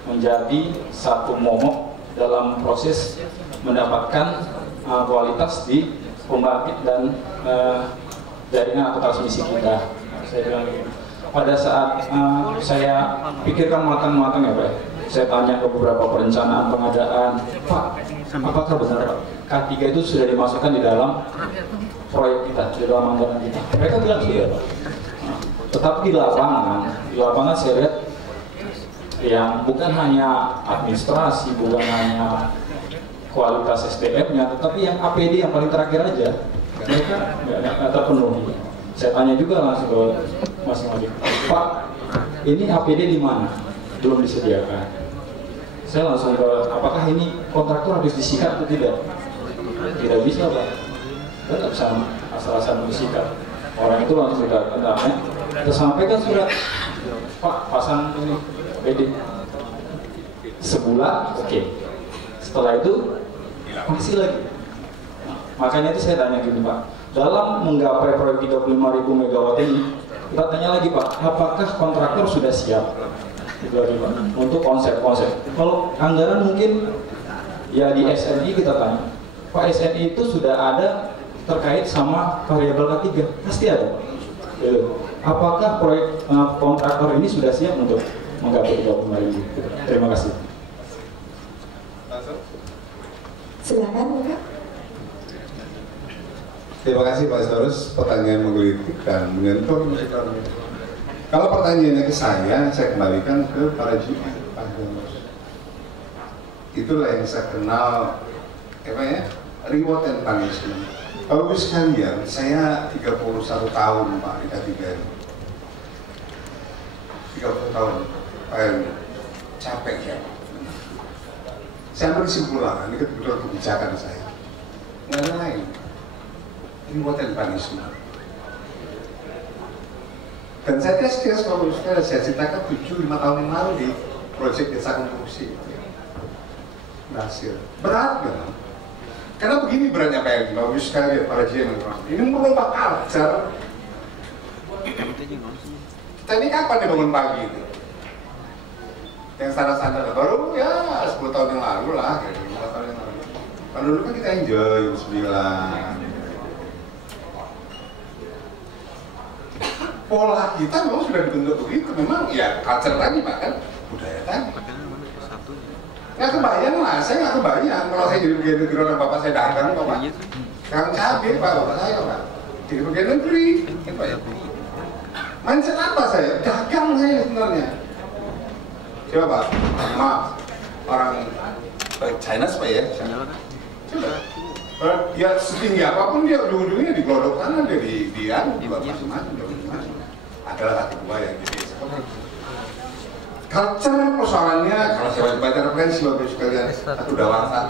menjadi satu momok dalam proses mendapatkan kualitas di pembangkit dan jaringan atau transmisi kita? Saya bilang gitu. Pada saat saya pikirkan matang-matang ya Pak, saya tanya ke beberapa perencanaan pengadaan, Pak, apakah benar Pak K3 itu sudah dimasukkan di dalam proyek kita, di dalam anggaran kita? Mereka bilang sudah Pak. Tetapi di lapangan saya lihat yang bukan hanya administrasi, bukan hanya kualitas SDM-nya, tetapi yang APD yang paling terakhir aja mereka nggak terpenuhi. Saya tanya juga langsung ke masing-masing, Pak, ini APD di mana? Belum disediakan. Saya langsung ke, apakah ini kontraktor harus disikat atau tidak? Tidak bisa Pak, kita nggak bisa asal-asalan disikat. Orang itu langsung datang, kita sampaikan surat, Pak pasang ini PD sebulan, oke. Setelah itu masih lagi. Makanya itu saya tanya gini Pak, dalam menggapai proyek 35.000 MW ini, kita tanya lagi Pak, apakah kontraktor sudah siap? Itu lagi Pak, untuk konsep-konsep. Kalau anggaran mungkin ya di SNI kita tanya, Pak SNI itu sudah ada terkait sama variabel K3, pasti ada. Apakah proyek kontraktor ini sudah siap untuk menggapai 35.000? Terima kasih. Silakan Kak. Terima kasih Pak Storus, pertanyaan menggelitik dan menyentuh. Kalau pertanyaannya ke saya kembalikan ke para GM, Pak Jonos. Itulah yang saya kenal, apa ya, reward and punishment. Bapak Ibu sekalian, saya 31 tahun Pak di K3 ini. 30 tahun, capek ya. Saya ambil kesimpulan, ini kebetulan kebijakan saya. Nggak ada lain. Reward and punishment. Dan saya tes kalau saya ceritakan 7-5 tahun yang lalu di proyek desa konstruksi berhasil. Berat kan? Karena begini beratnya Pak Edi, bagus sekali para GM. Ini merubah culture. Kita ini kapan dibangun pagi itu? Yang standar-standar baru ya 10 tahun yang lalu lah, kayak 5 tahun yang lalu. Kalau dulu kan kita enjoy jam 9. Pola kita memang sudah dibentuk begitu, memang ya culture tadi Pak kan, budaya tadi. Nggak kebayang lah, saya nggak kebayang kalau saya jadi pegawai negeri orang bapak saya dagang Pak. Kang cabai Pak, bapak saya Pak. Jadi pegawai negeri, kan Pak ya. Mindset apa saya? Dagang saya sebenarnya. Coba Pak, maaf, orang China Pak ya. Coba. Ya setinggi apapun dia ujung-ujungnya di glodok sana, dia di macam-macam. Adalah satu dua yang jadi culture persoalannya. Kalau saya baca referensi Bapak Ibu sekalian, satu dewasa,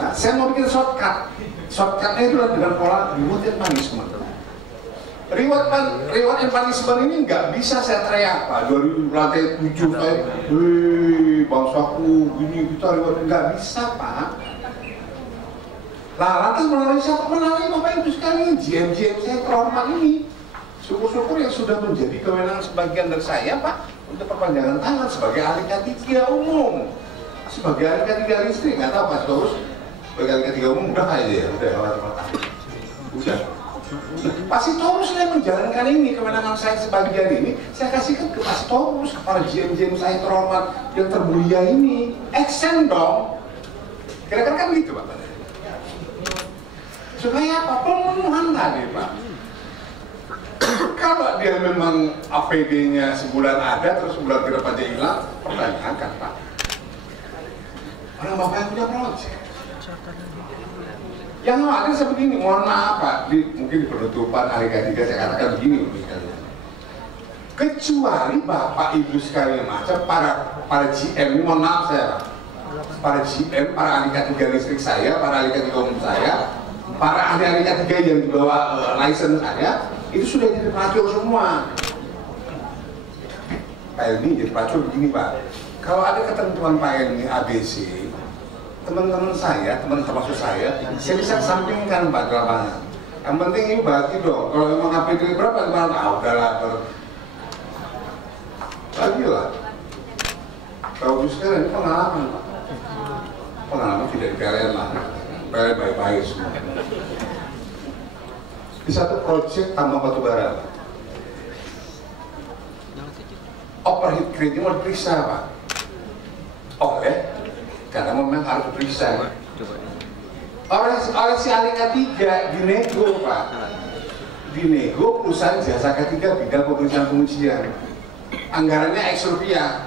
nah saya mau bikin shortcutnya itu dengan pola reward and punishment. Reward and punishment ini nggak bisa saya teriak Pak, 2000 lantai 7 saya, wih bangsaku gini kita reward, nggak bisa Pak. Nah, lantas melalui siapa? Melalui Bapak Ibu sekalian, GM-GM saya terhormat ini. Syukur-syukur yang sudah menjadi kewenangan sebagian dari saya, Pak, untuk perpanjangan tangan sebagai ahli K3 umum. Sebagai ahli K3 listrik, nggak tahu Pak Storus, sebagai ahli K3 umum udah aja ya, udah udah. Pak Sitorus yang menjalankan ini, kewenangan saya sebagian ini, saya kasihkan ke Pak Sitorus, kepada GM-GM saya terhormat yang termulia ini. Action dong. Kira-kira kan gitu Pak. Supaya apa? Pemenuhan tadi Pak. Kalau dia memang APD-nya sebulan ada, terus sebulan ke depan dia hilang, pertanyakan Pak. Orang Bapak yang punya proyek. Yang ada sebegini, mohon maaf Pak, mungkin di penutupan hari ketiga saya katakan begini kecuali Bapak Ibu sekalian macam para GM ini, mohon maaf saya Pak, para GM, para ahli K3 listrik saya, para ahli K3 umum saya, para ahli-ahli K3 yang dibawa license saya, itu sudah jadi pelacur semua. Pak Elmi jadi pelacur begini Pak, kalau ada ketentuan Pak Elmi ABC, teman-teman saya, teman termasuk saya bisa sampingkan Pak di lapangan. Yang penting ini bagi dong, kalau memang APD berapa, udahlah bagilah. Kalau sekarang ini pengalaman Pak, pengalaman tidak di PLN lah, PLN baik-baik semua. Di satu proyek tambang batu bara, overheat crane mau diperiksa Pak, karena memang harus diperiksa. Oleh si ahli K3 dinego Pak, dinego perusahaan jasa K3 bidang pemeriksaan pengujian, anggarannya X rupiah.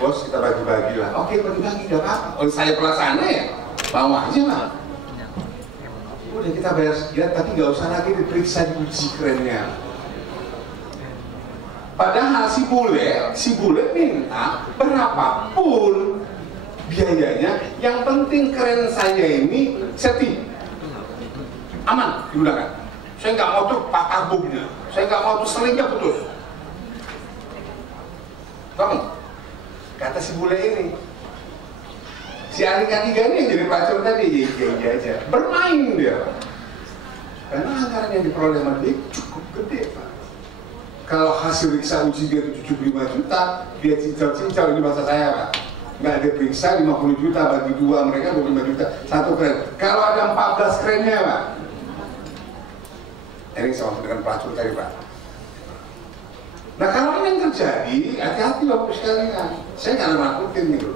Bos kita bagi-bagi lah, oke bagi-bagi tidak apa-apa. Saya pelaksana ya, bawa aja lah. Udah kita bayar sekian, tapi nggak usah lagi diperiksa diuji kerennya. Padahal si bule minta berapapun biayanya, yang penting keren saya ini safety, aman digunakan. Saya nggak mau tuh patah bumnya, saya nggak mau tuh selingnya putus. Kamu, kata si bule ini, si ahli K3 ini yang jadi pelacur tadi, iya aja, bermain dia. Karena anggaran yang diperoleh sama dia cukup gede, Pak. Kalau hasil periksa uji dia 75 juta, dia cincau-cincau, ini bahasa saya, Pak. Nggak ada periksa 50 juta, bagi dua mereka 25 juta, satu kren. Kalau ada 14 krennya, Pak. Ini sama dengan pelacur tadi, Pak. Nah, kalau ini yang terjadi, hati-hati Bapak sekalian. Saya nggak nakutin gitu.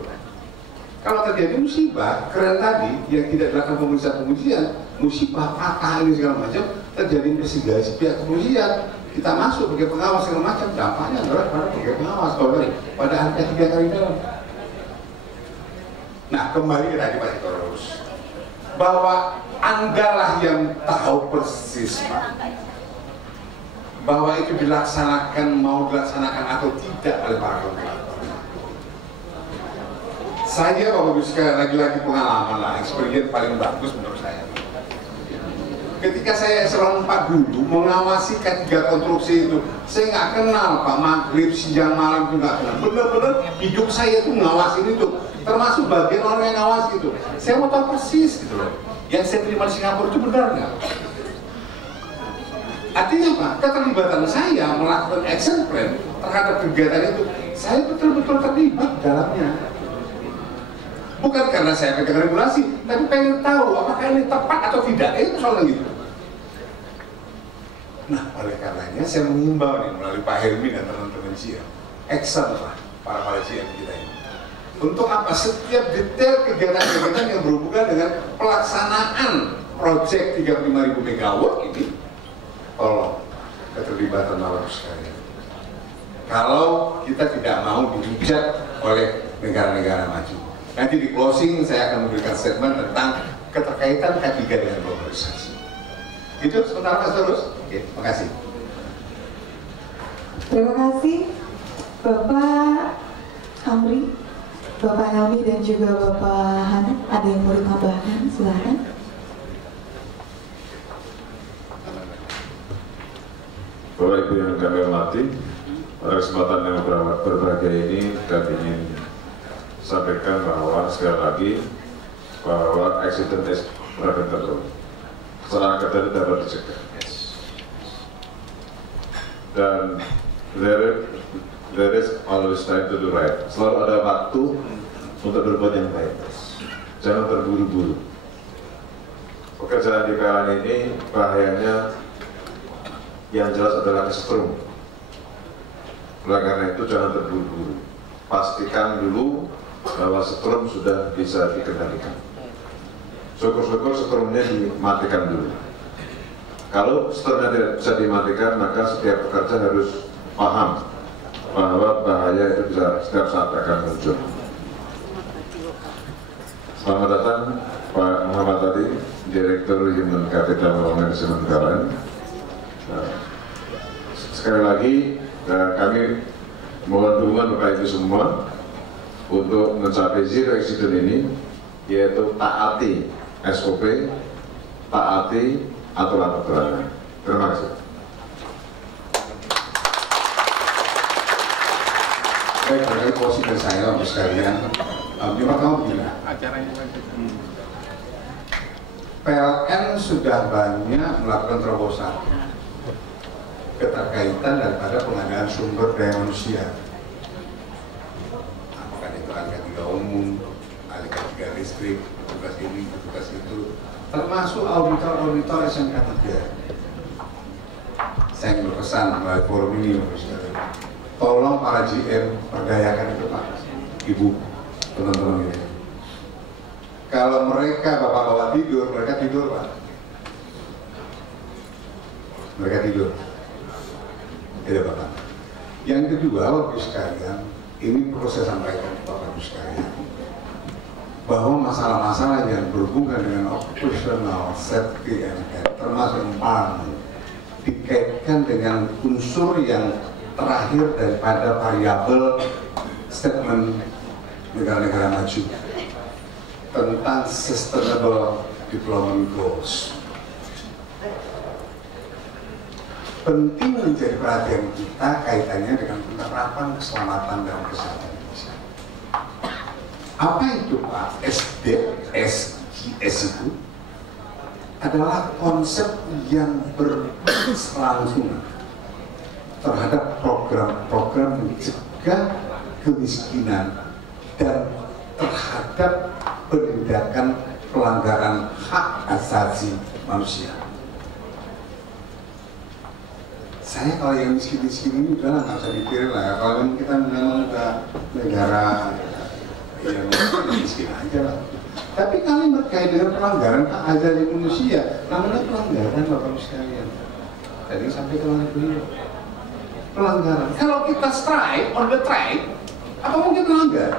Kalau terjadi musibah, keren tadi yang tidak dilakukan pemeriksaan pengujian, musibah patah ini segala macam, terjadi investigasi pihak kepolisian, kita masuk sebagai pengawas segala macam, dampaknya adalah pada sebagai pengawas, pada angka 3 kali dalam. Nah, kembali ke tadi Pak Sitorus, bahwa Andalah yang tahu persis, Pak, bahwa itu mau dilaksanakan atau tidak oleh para kontraktor. Saya Bapak Ibu sekalian, lagi-lagi pengalaman lah, experience paling bagus menurut saya. Ketika saya eselon 4 dulu mengawasi K3 konstruksi itu, saya nggak kenal Pak, maghrib, siang, malam itu nggak kenal. Bener-bener hidup saya itu ngawasin itu, termasuk bagian orang yang ngawasi itu. Saya mau tahu persis gitu loh, yang saya terima di Singapura itu benar nggak? Artinya apa? Keterlibatan saya melakukan action plan terhadap kegiatan itu, saya betul-betul terlibat dalamnya. Bukan karena saya pegang regulasi, tapi pengen tahu apakah ini tepat atau tidak. Itu soalnya gitu. Nah, oleh karenanya saya mengimbau nih melalui Pak Helmi dan teman-teman GM, action lah para GM kita ini. Untuk apa? Setiap detail kegiatan-kegiatan yang berhubungan dengan pelaksanaan proyek 35.000 MW ini, tolong keterlibatan Bapak sekalian. Kalau kita tidak mau dihujat oleh negara-negara maju. Nanti di closing saya akan memberikan statement tentang keterkaitan K3 dengan globalisasi. Itu sebentar Mas terus. Oke, makasih. Terima kasih Bapak Amri, Bapak Helmi dan juga Bapak Hanif. Ada yang mau ditambahkan? Silakan. Bapak Ibu yang kami hormati, pada kesempatan yang berbahagia ini kami ingin sampaikan bahwa sekali lagi bahwa accident is preventable. Kesalahan kerja dapat dicegah. Dan there is always time to do right. Selalu ada waktu untuk berbuat yang baik. Jangan terburu-buru. Pekerjaan di KLN ini bahayanya yang jelas adalah kesetrum. Oleh karena itu jangan terburu-buru. Pastikan dulu bahwa setrum sudah bisa dikendalikan. Syukur-syukur setrumnya dimatikan dulu. Kalau setrumnya tidak bisa dimatikan, maka setiap pekerja harus paham bahwa bahaya itu bisa setiap saat akan muncul. Selamat datang Pak Muhammad Tadi, Direktur Human Capital Management KLN. Sekali lagi kami mohon dukungan Bapak Ibu semua untuk mencapai zero accident ini, yaitu taati SOP, taati aturan-aturan. Terima kasih. Baik, dari posisi saya Bapak sekalian, yang pertama begini. PLN sudah banyak melakukan terobosan keterkaitan daripada pengadaan sumber daya manusia. Apakah itu angka 3 umum, angka 3 listrik, tugas ini, tugas itu, termasuk auditor SMK 3. Saya berpesan melalui forum ini, tolong para GM perdayakan itu Pak, Ibu, teman-teman ini. Kalau mereka bapak-bapak tidur, mereka tidur Pak. Mereka tidur. Tidak Bapak. Yang kedua, Bapak sekalian, ini perlu saya sampaikan Bapak sekalian, bahwa masalah-masalah yang berhubungan dengan operational safety and health, termasuk environment, dikaitkan dengan unsur yang terakhir daripada variabel statement negara-negara maju tentang Sustainable Development Goals. Penting menjadi perhatian kita kaitannya dengan penerapan keselamatan dan kesehatan Indonesia. Apa itu Pak? SDGs itu adalah konsep yang berkelangsungan terhadap program-program mencegah kemiskinan dan terhadap penindakan pelanggaran hak asasi manusia. Saya kalau yang miskin-miskin ini udah nggak usah dipikirin lah ya. Kalau kita memang udah negara yang miskin aja lah. Tapi kali berkait dengan pelanggaran hak asasi manusia, namanya pelanggaran Bapak sekalian. Tadi sampai ke mana dulu? Pelanggaran. Kalau kita strike on the track, apa mungkin melanggar?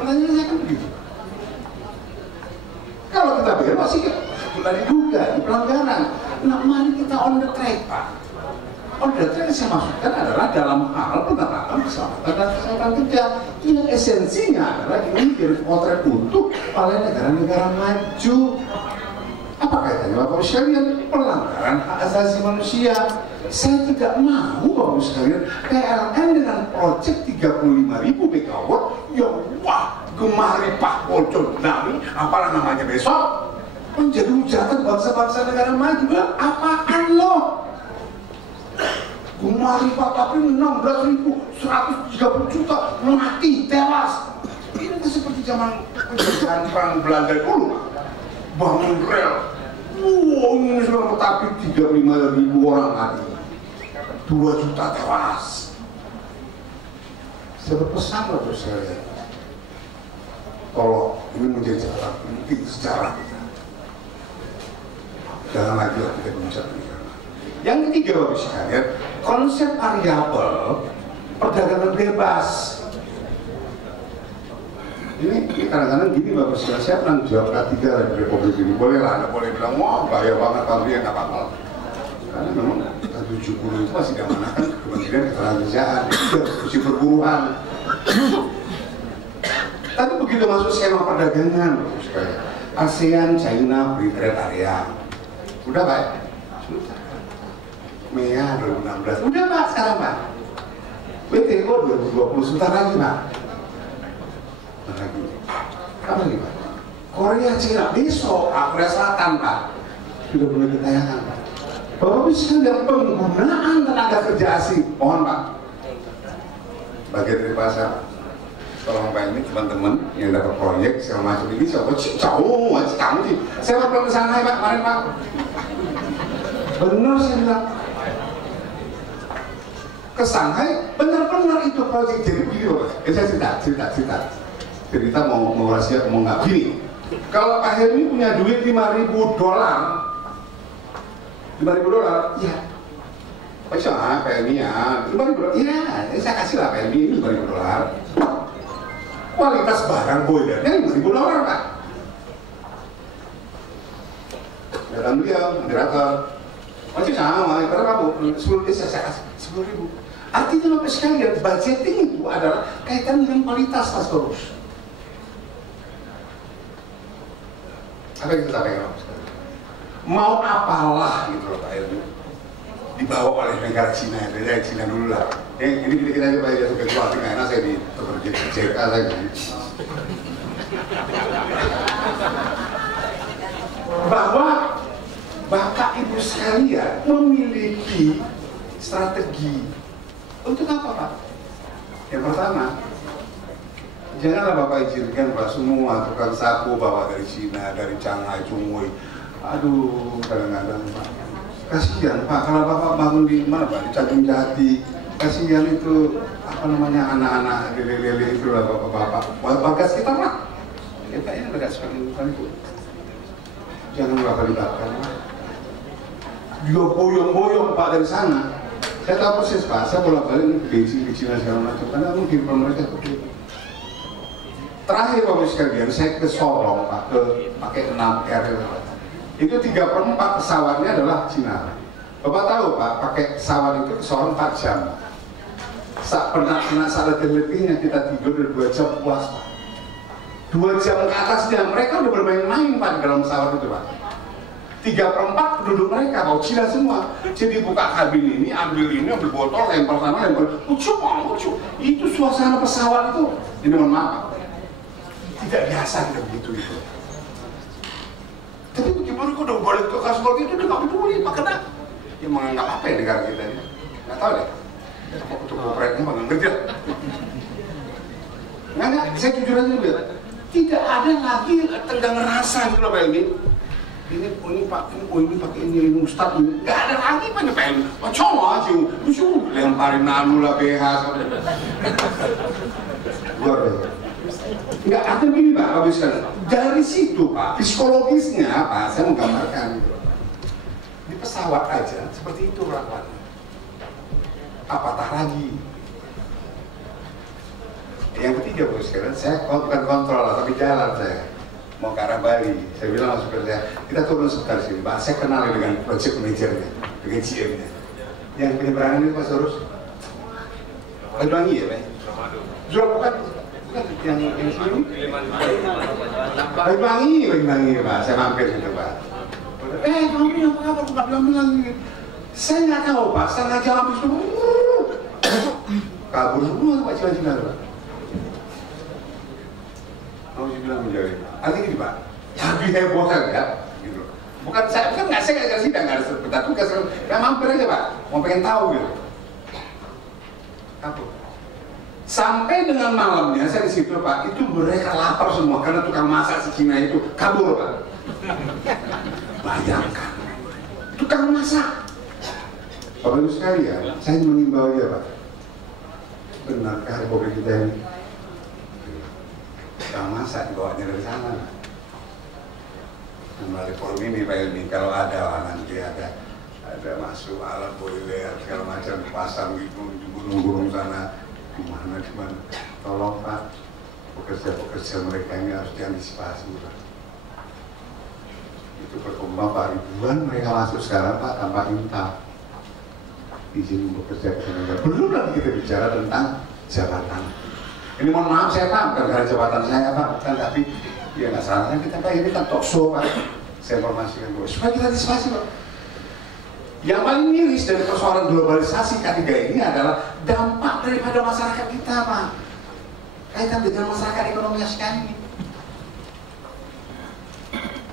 Pertanyaan saya kan begitu. Kalau kita bebas sih kita diduga di pelanggaran. Nah, mari kita on the track, Pak. On the track yang saya maksudkan adalah dalam hal penerapan keselamatan dan kesehatan kerja yang esensinya adalah ini dipotret utuh oleh negara-negara maju. Apa kaitannya Bapak sekalian? Pelanggaran hak asasi manusia. Saya tidak mau Bapak sekalian PLN dengan proyek 35.000 megawatt yang wah gemari Pak Pocong Nami apalah namanya besok menjadi hujatan bangsa-bangsa negara maju. Apaan loh? Gemari Pak tapi 16.130 juta mati tewas. Ini seperti zaman penjajahan perang Belanda dulu. Bangun rel, ini sudah tapi 35.000 orang mati, 2 juta tewas. Saya berpesan loh saya, kalau ini menjadi catatan penting sejarah kita, jangan lagi kita bicara. Yang ketiga Bapak sekalian, konsep variabel perdagangan bebas. Ini kadang-kadang gini Bapak sekalian, saya pernah jawab K3 dari Republik ini, boleh lah, Anda boleh bilang, wah bahaya banget pabrik yang apa-apa. Karena memang 70 itu masih diamanahkan ke Kementerian Ketenagakerjaan, diskusi perburuan. Tapi begitu masuk skema perdagangan, Bapak sekalian, ASEAN, China, Free Trade Area, udah Pak? Mei 2016, udah Pak sekarang Pak. WTO 2020, sebentar lagi Pak. Lagi. Apa lagi Pak? Korea, Cina, besok Korea Selatan Pak sudah mulai ditayangan Pak. Bapak bisa lihat penggunaan tenaga kerja asing, mohon Pak. Bagian dari pasar, tolong Pak ini teman-teman yang dapat proyek segala macam ini, siapa jauh, kamu sih. Saya pernah ke Shanghai Pak kemarin Pak. Benar saya bilang. Ke Shanghai, benar-benar itu proyek jadi begini Bapak. Saya cerita mau rahasia mau nggak gini. Kalau Pak Helmi punya duit $5.000, ya. Bisa Pak Helmi ya, $5.000, ya. Saya kasih lah Pak Helmi ini $5.000. Kualitas barang boilernya $5.000 Pak. Datang beliau, moderator. Masih sama, karena kamu 10 saya kasih 10.000. Artinya Bapak sekalian, budgeting itu adalah kaitan dengan kualitas Mas Terus. Apa yang kita sampaikan Bapak sekalian? Mau apalah gitu loh Pak Helmi, dibawa oleh negara Cina, dari Cina dulu lah. Ini kita aja Pak ya, sampai keluar tengah enak saya di JK saya bahwa Bapak Ibu sekalian memiliki strategi untuk apa Pak? Yang pertama, janganlah Bapak izinkan Pak semua tukang sapu bawa dari Cina, dari Shanghai, Chongqing. Aduh, kadang-kadang Pak, kasihan Pak kalau Bapak bangun di mana Pak, di Cakung Jati, kasihan itu apa namanya anak-anak lele-lele itu lah Bapak-bapak, warga sekitar lah. Kita ini agak sekali bukan itu. Jangan Bapak libatkan Pak. Dia boyong-boyong Pak dari sana. Saya tahu persis Pak, saya bolak-balik ke Cina segala macam, karena mungkin mereka begitu. Terakhir Bapak sekalian, saya ke Sorong Pak, ke pakai 6R. Itu 3/4 pesawatnya adalah Cina. Bapak tahu Pak, pakai pesawat itu seorang 4 jam. Pernah saat lebihnya kita tidur 2 jam puas Pak. 2 jam ke atasnya mereka udah bermain-main Pak di dalam pesawat itu Pak. 3/4 penduduk mereka mau gila semua. Jadi buka kabin ini, ambil botol, lempar sana, lempar. Lucu. Itu suasana pesawat itu. Ini mohon maaf. Tidak biasa kita begitu itu. Tapi bagaimana kok udah balik ke kasus seperti itu udah nggak peduli Pak, karena ya menganggap apa ya negara kita ini? Nggak tahu deh. Untuk kooperatifnya nggak ngerti. Nggak, saya jujur aja lihat. Tidak ada lagi tenggang rasa gitu loh Pak Elmi. Ini pakai ini Ustadz ini. Nggak ada lagi Pak Elmi. Coba aja, lucu. Lemparin nanu lah BH. Luar biasa. Nggak ada begini Pak, dari situ Pak, psikologisnya Pak, saya menggambarkan gitu. Di pesawat aja seperti itu lakukannya. Apatah lagi. Yang ketiga bos sekarang saya bukan kontrol tapi jalan saya mau ke arah Bali. Saya bilang langsung ke saya, kita turun sebentar sini Pak, saya kenal dengan project manajernya, dengan GM-nya. Yang penyeberangan itu Pak Sorus Banyuwangi ya Pak? Bukan yang sini? Banyuwangi Pak, saya mampir gitu Pak. Kamu apa kabar? Bukan bilang saya nggak tahu Pak, setengah jam habis itu kabur semua Pak, jalan-jalan Pak. Kamu sih bilang menjauh artinya gini Pak, lebih heboh kan ya? Gitu. Bukan saya nggak sidang, nggak ada sebentar tugas, saya mampir aja Pak, mau pengen tahu gitu. Kabur. Sampai dengan malamnya saya di situ Pak, itu mereka lapar semua karena tukang masak si Cina itu kabur Pak. Bayangkan, tukang masak. Bapak Ibu sekalian, saya mengimbau aja Pak, benarkah Republik kita ini tukang masak dibawanya dari sana? Melalui forum ini Pak Ilmi, kalau ada nanti ada masuk alat boiler segala macam pasang gitu di gunung-gunung sana. Gimana, tolong Pak, pekerja mereka ini harus diantisipasi Pak. Itu berkembang Pak, ribuan mereka masuk sekarang Pak tanpa minta izin bekerja ke sana. Belum lagi kita bicara tentang jabatan. Ini mohon maaf saya paham karena jabatan saya Pak, kan tapi ya nggak salah kan kita Pak, ini kan talk show Pak. Saya informasikan dulu supaya kita antisipasi Pak. Yang paling miris dari persoalan globalisasi K3 ini adalah dampak daripada masyarakat kita Pak, kaitan dengan masyarakat ekonomi sekarang ini.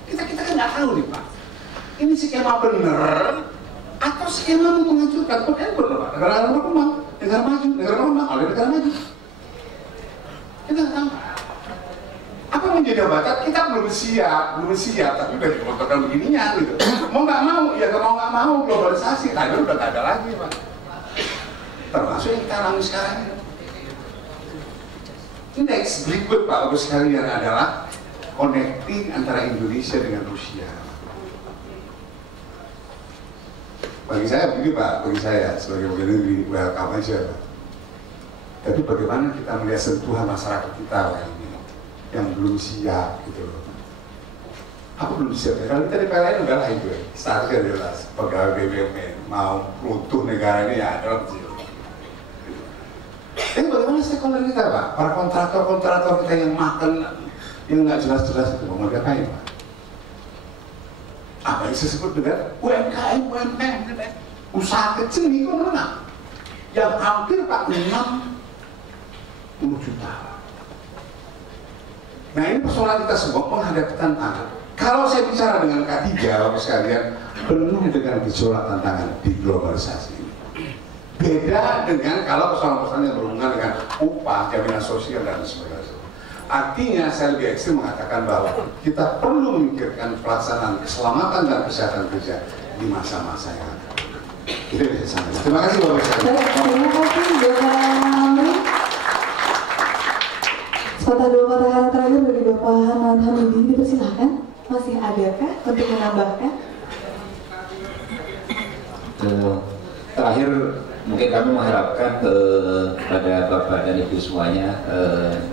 Kita kan nggak tahu nih Pak, ini skema bener atau skema menghancurkan. Bukan bener Pak, negara berkembang, negara maju, oleh negara maju. Kita nggak tahu. Apa menjadi jabatan kita belum siap, tapi udah dikontrol begininya gitu. Mau nggak mau globalisasi, tadi udah nggak ada lagi Pak. Termasuk yang kita alami sekarang ini. Next berikut Pak Ibu sekalian adalah connecting antara Indonesia dengan Rusia. Bagi saya begini Pak, bagi saya sebagai pegawai negeri welcome aja Pak. Tapi bagaimana kita melihat sentuhan masyarakat kita Pak ini yang belum siap gitu loh. Apa belum siap? Kalau kita di PLN udah lah itu, startnya jelas. Pegawai BUMN mau runtuh negara ini ya adalah kecil. Tapi bagaimana stakeholder kita Pak? Para kontraktor kita yang makan yang nggak jelas-jelas itu mau ngapain Pak? Apa yang saya sebut dengan UMKM, usaha kecil itu mana? Yang hampir Pak 60 juta. Nah ini persoalan kita semua menghadapi tantangan. Kalau saya bicara dengan K3, Bapak sekalian, penuh dengan gejolak tantangan di globalisasi ini. Beda dengan kalau persoalan-persoalan yang berhubungan dengan upah, jaminan sosial dan sebagainya. Artinya saya lebih ekstrim mengatakan bahwa kita perlu memikirkan pelaksanaan keselamatan dan kesehatan kerja di masa-masa yang akan. Itu bisa sampai. Terima kasih Bapak sekalian. Terima kasih Bapak Hamri. Sepatah dua kata terakhir dari Bapak Hamad Hamidi, dipersilahkan. Masih adakah untuk menambahkan? Terakhir mungkin kami mengharapkan kepada Bapak dan Ibu semuanya,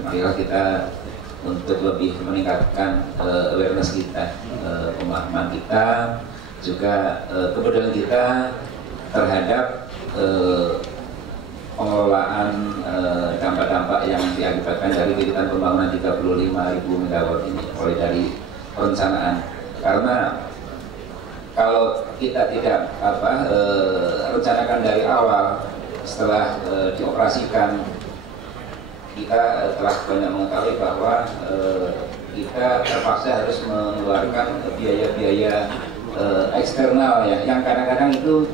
marilah kita untuk lebih meningkatkan awareness kita, pemahaman kita juga kepedulian kita terhadap pengelolaan dampak-dampak yang diakibatkan dari kegiatan pembangunan 35.000 MW ini, mulai dari perencanaan. Karena kalau kita tidak rencanakan dari awal, setelah dioperasikan, kita telah banyak mengetahui bahwa kita terpaksa harus mengeluarkan biaya-biaya eksternal ya, yang kadang-kadang itu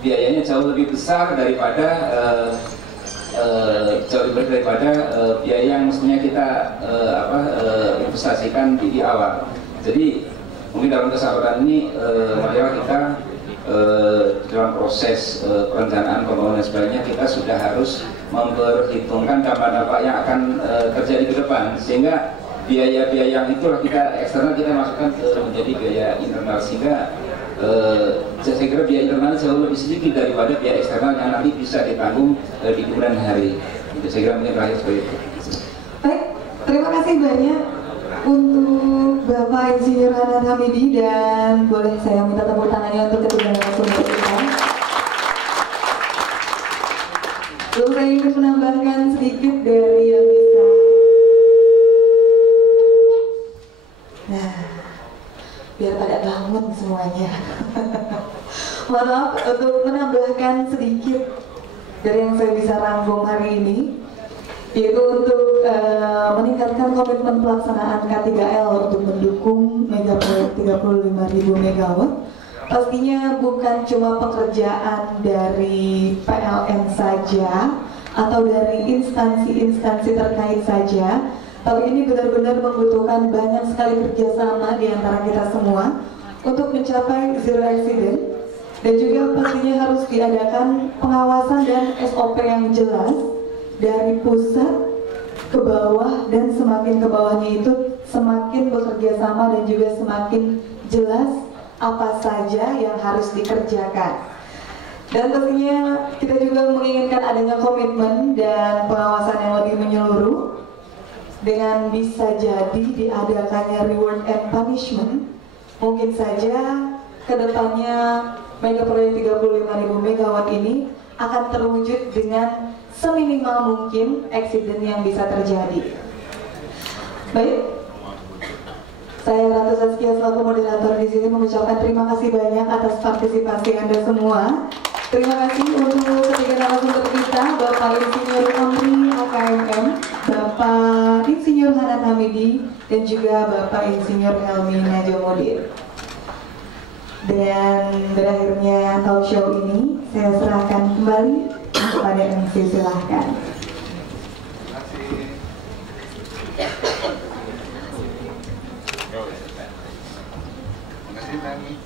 biayanya jauh lebih besar daripada biaya yang mestinya kita investasikan di awal. Jadi mungkin dalam kesempatan ini marilah kita dalam proses perencanaan pembangunan dan sebagainya, kita sudah harus memperhitungkan dampak-dampak yang akan terjadi ke depan, sehingga biaya-biaya yang itulah kita eksternal kita masukkan menjadi biaya internal, sehingga saya kira biaya internal jauh lebih sedikit daripada biaya eksternal yang nanti bisa ditanggung di kemudian hari. Saya kira mungkin terakhir seperti itu. Baik, terima kasih banyak untuk Bapak Insinyur Hanat Hamidi, dan boleh saya minta tepuk tangannya untuk ketiga narasumber kita. Lalu saya ingin menambahkan sedikit dari yang bisa. Nah, biar pada bangun semuanya. Mohon maaf untuk menambahkan sedikit dari yang saya bisa rangkum hari ini, yaitu untuk meningkatkan komitmen pelaksanaan K3L untuk mendukung mega proyek 35.000 MW. Pastinya bukan cuma pekerjaan dari PLN saja atau dari instansi-instansi terkait saja, tapi ini benar-benar membutuhkan banyak sekali kerjasama di antara kita semua untuk mencapai zero accident, dan juga pastinya harus diadakan pengawasan dan SOP yang jelas dari pusat ke bawah, dan semakin ke bawahnya itu semakin bekerja sama dan juga semakin jelas apa saja yang harus dikerjakan. Dan tentunya kita juga menginginkan adanya komitmen dan pengawasan yang lebih menyeluruh, dengan bisa jadi diadakannya reward and punishment. Mungkin saja kedepannya mega proyek 35.000 MW ini akan terwujud dengan seminimal mungkin accident yang bisa terjadi. Baik, saya Ratu Saskia selaku moderator di sini mengucapkan terima kasih banyak atas partisipasi Anda semua. Terima kasih untuk ketiga narasumber kita, Bapak Insinyur Amri AKMM, Bapak Insinyur Hanat Hamidi, dan juga Bapak Insinyur Helmi Najamuddin. Dan berakhirnya talk show ini, saya serahkan kembali kepada MC, silahkan. Terima kasih.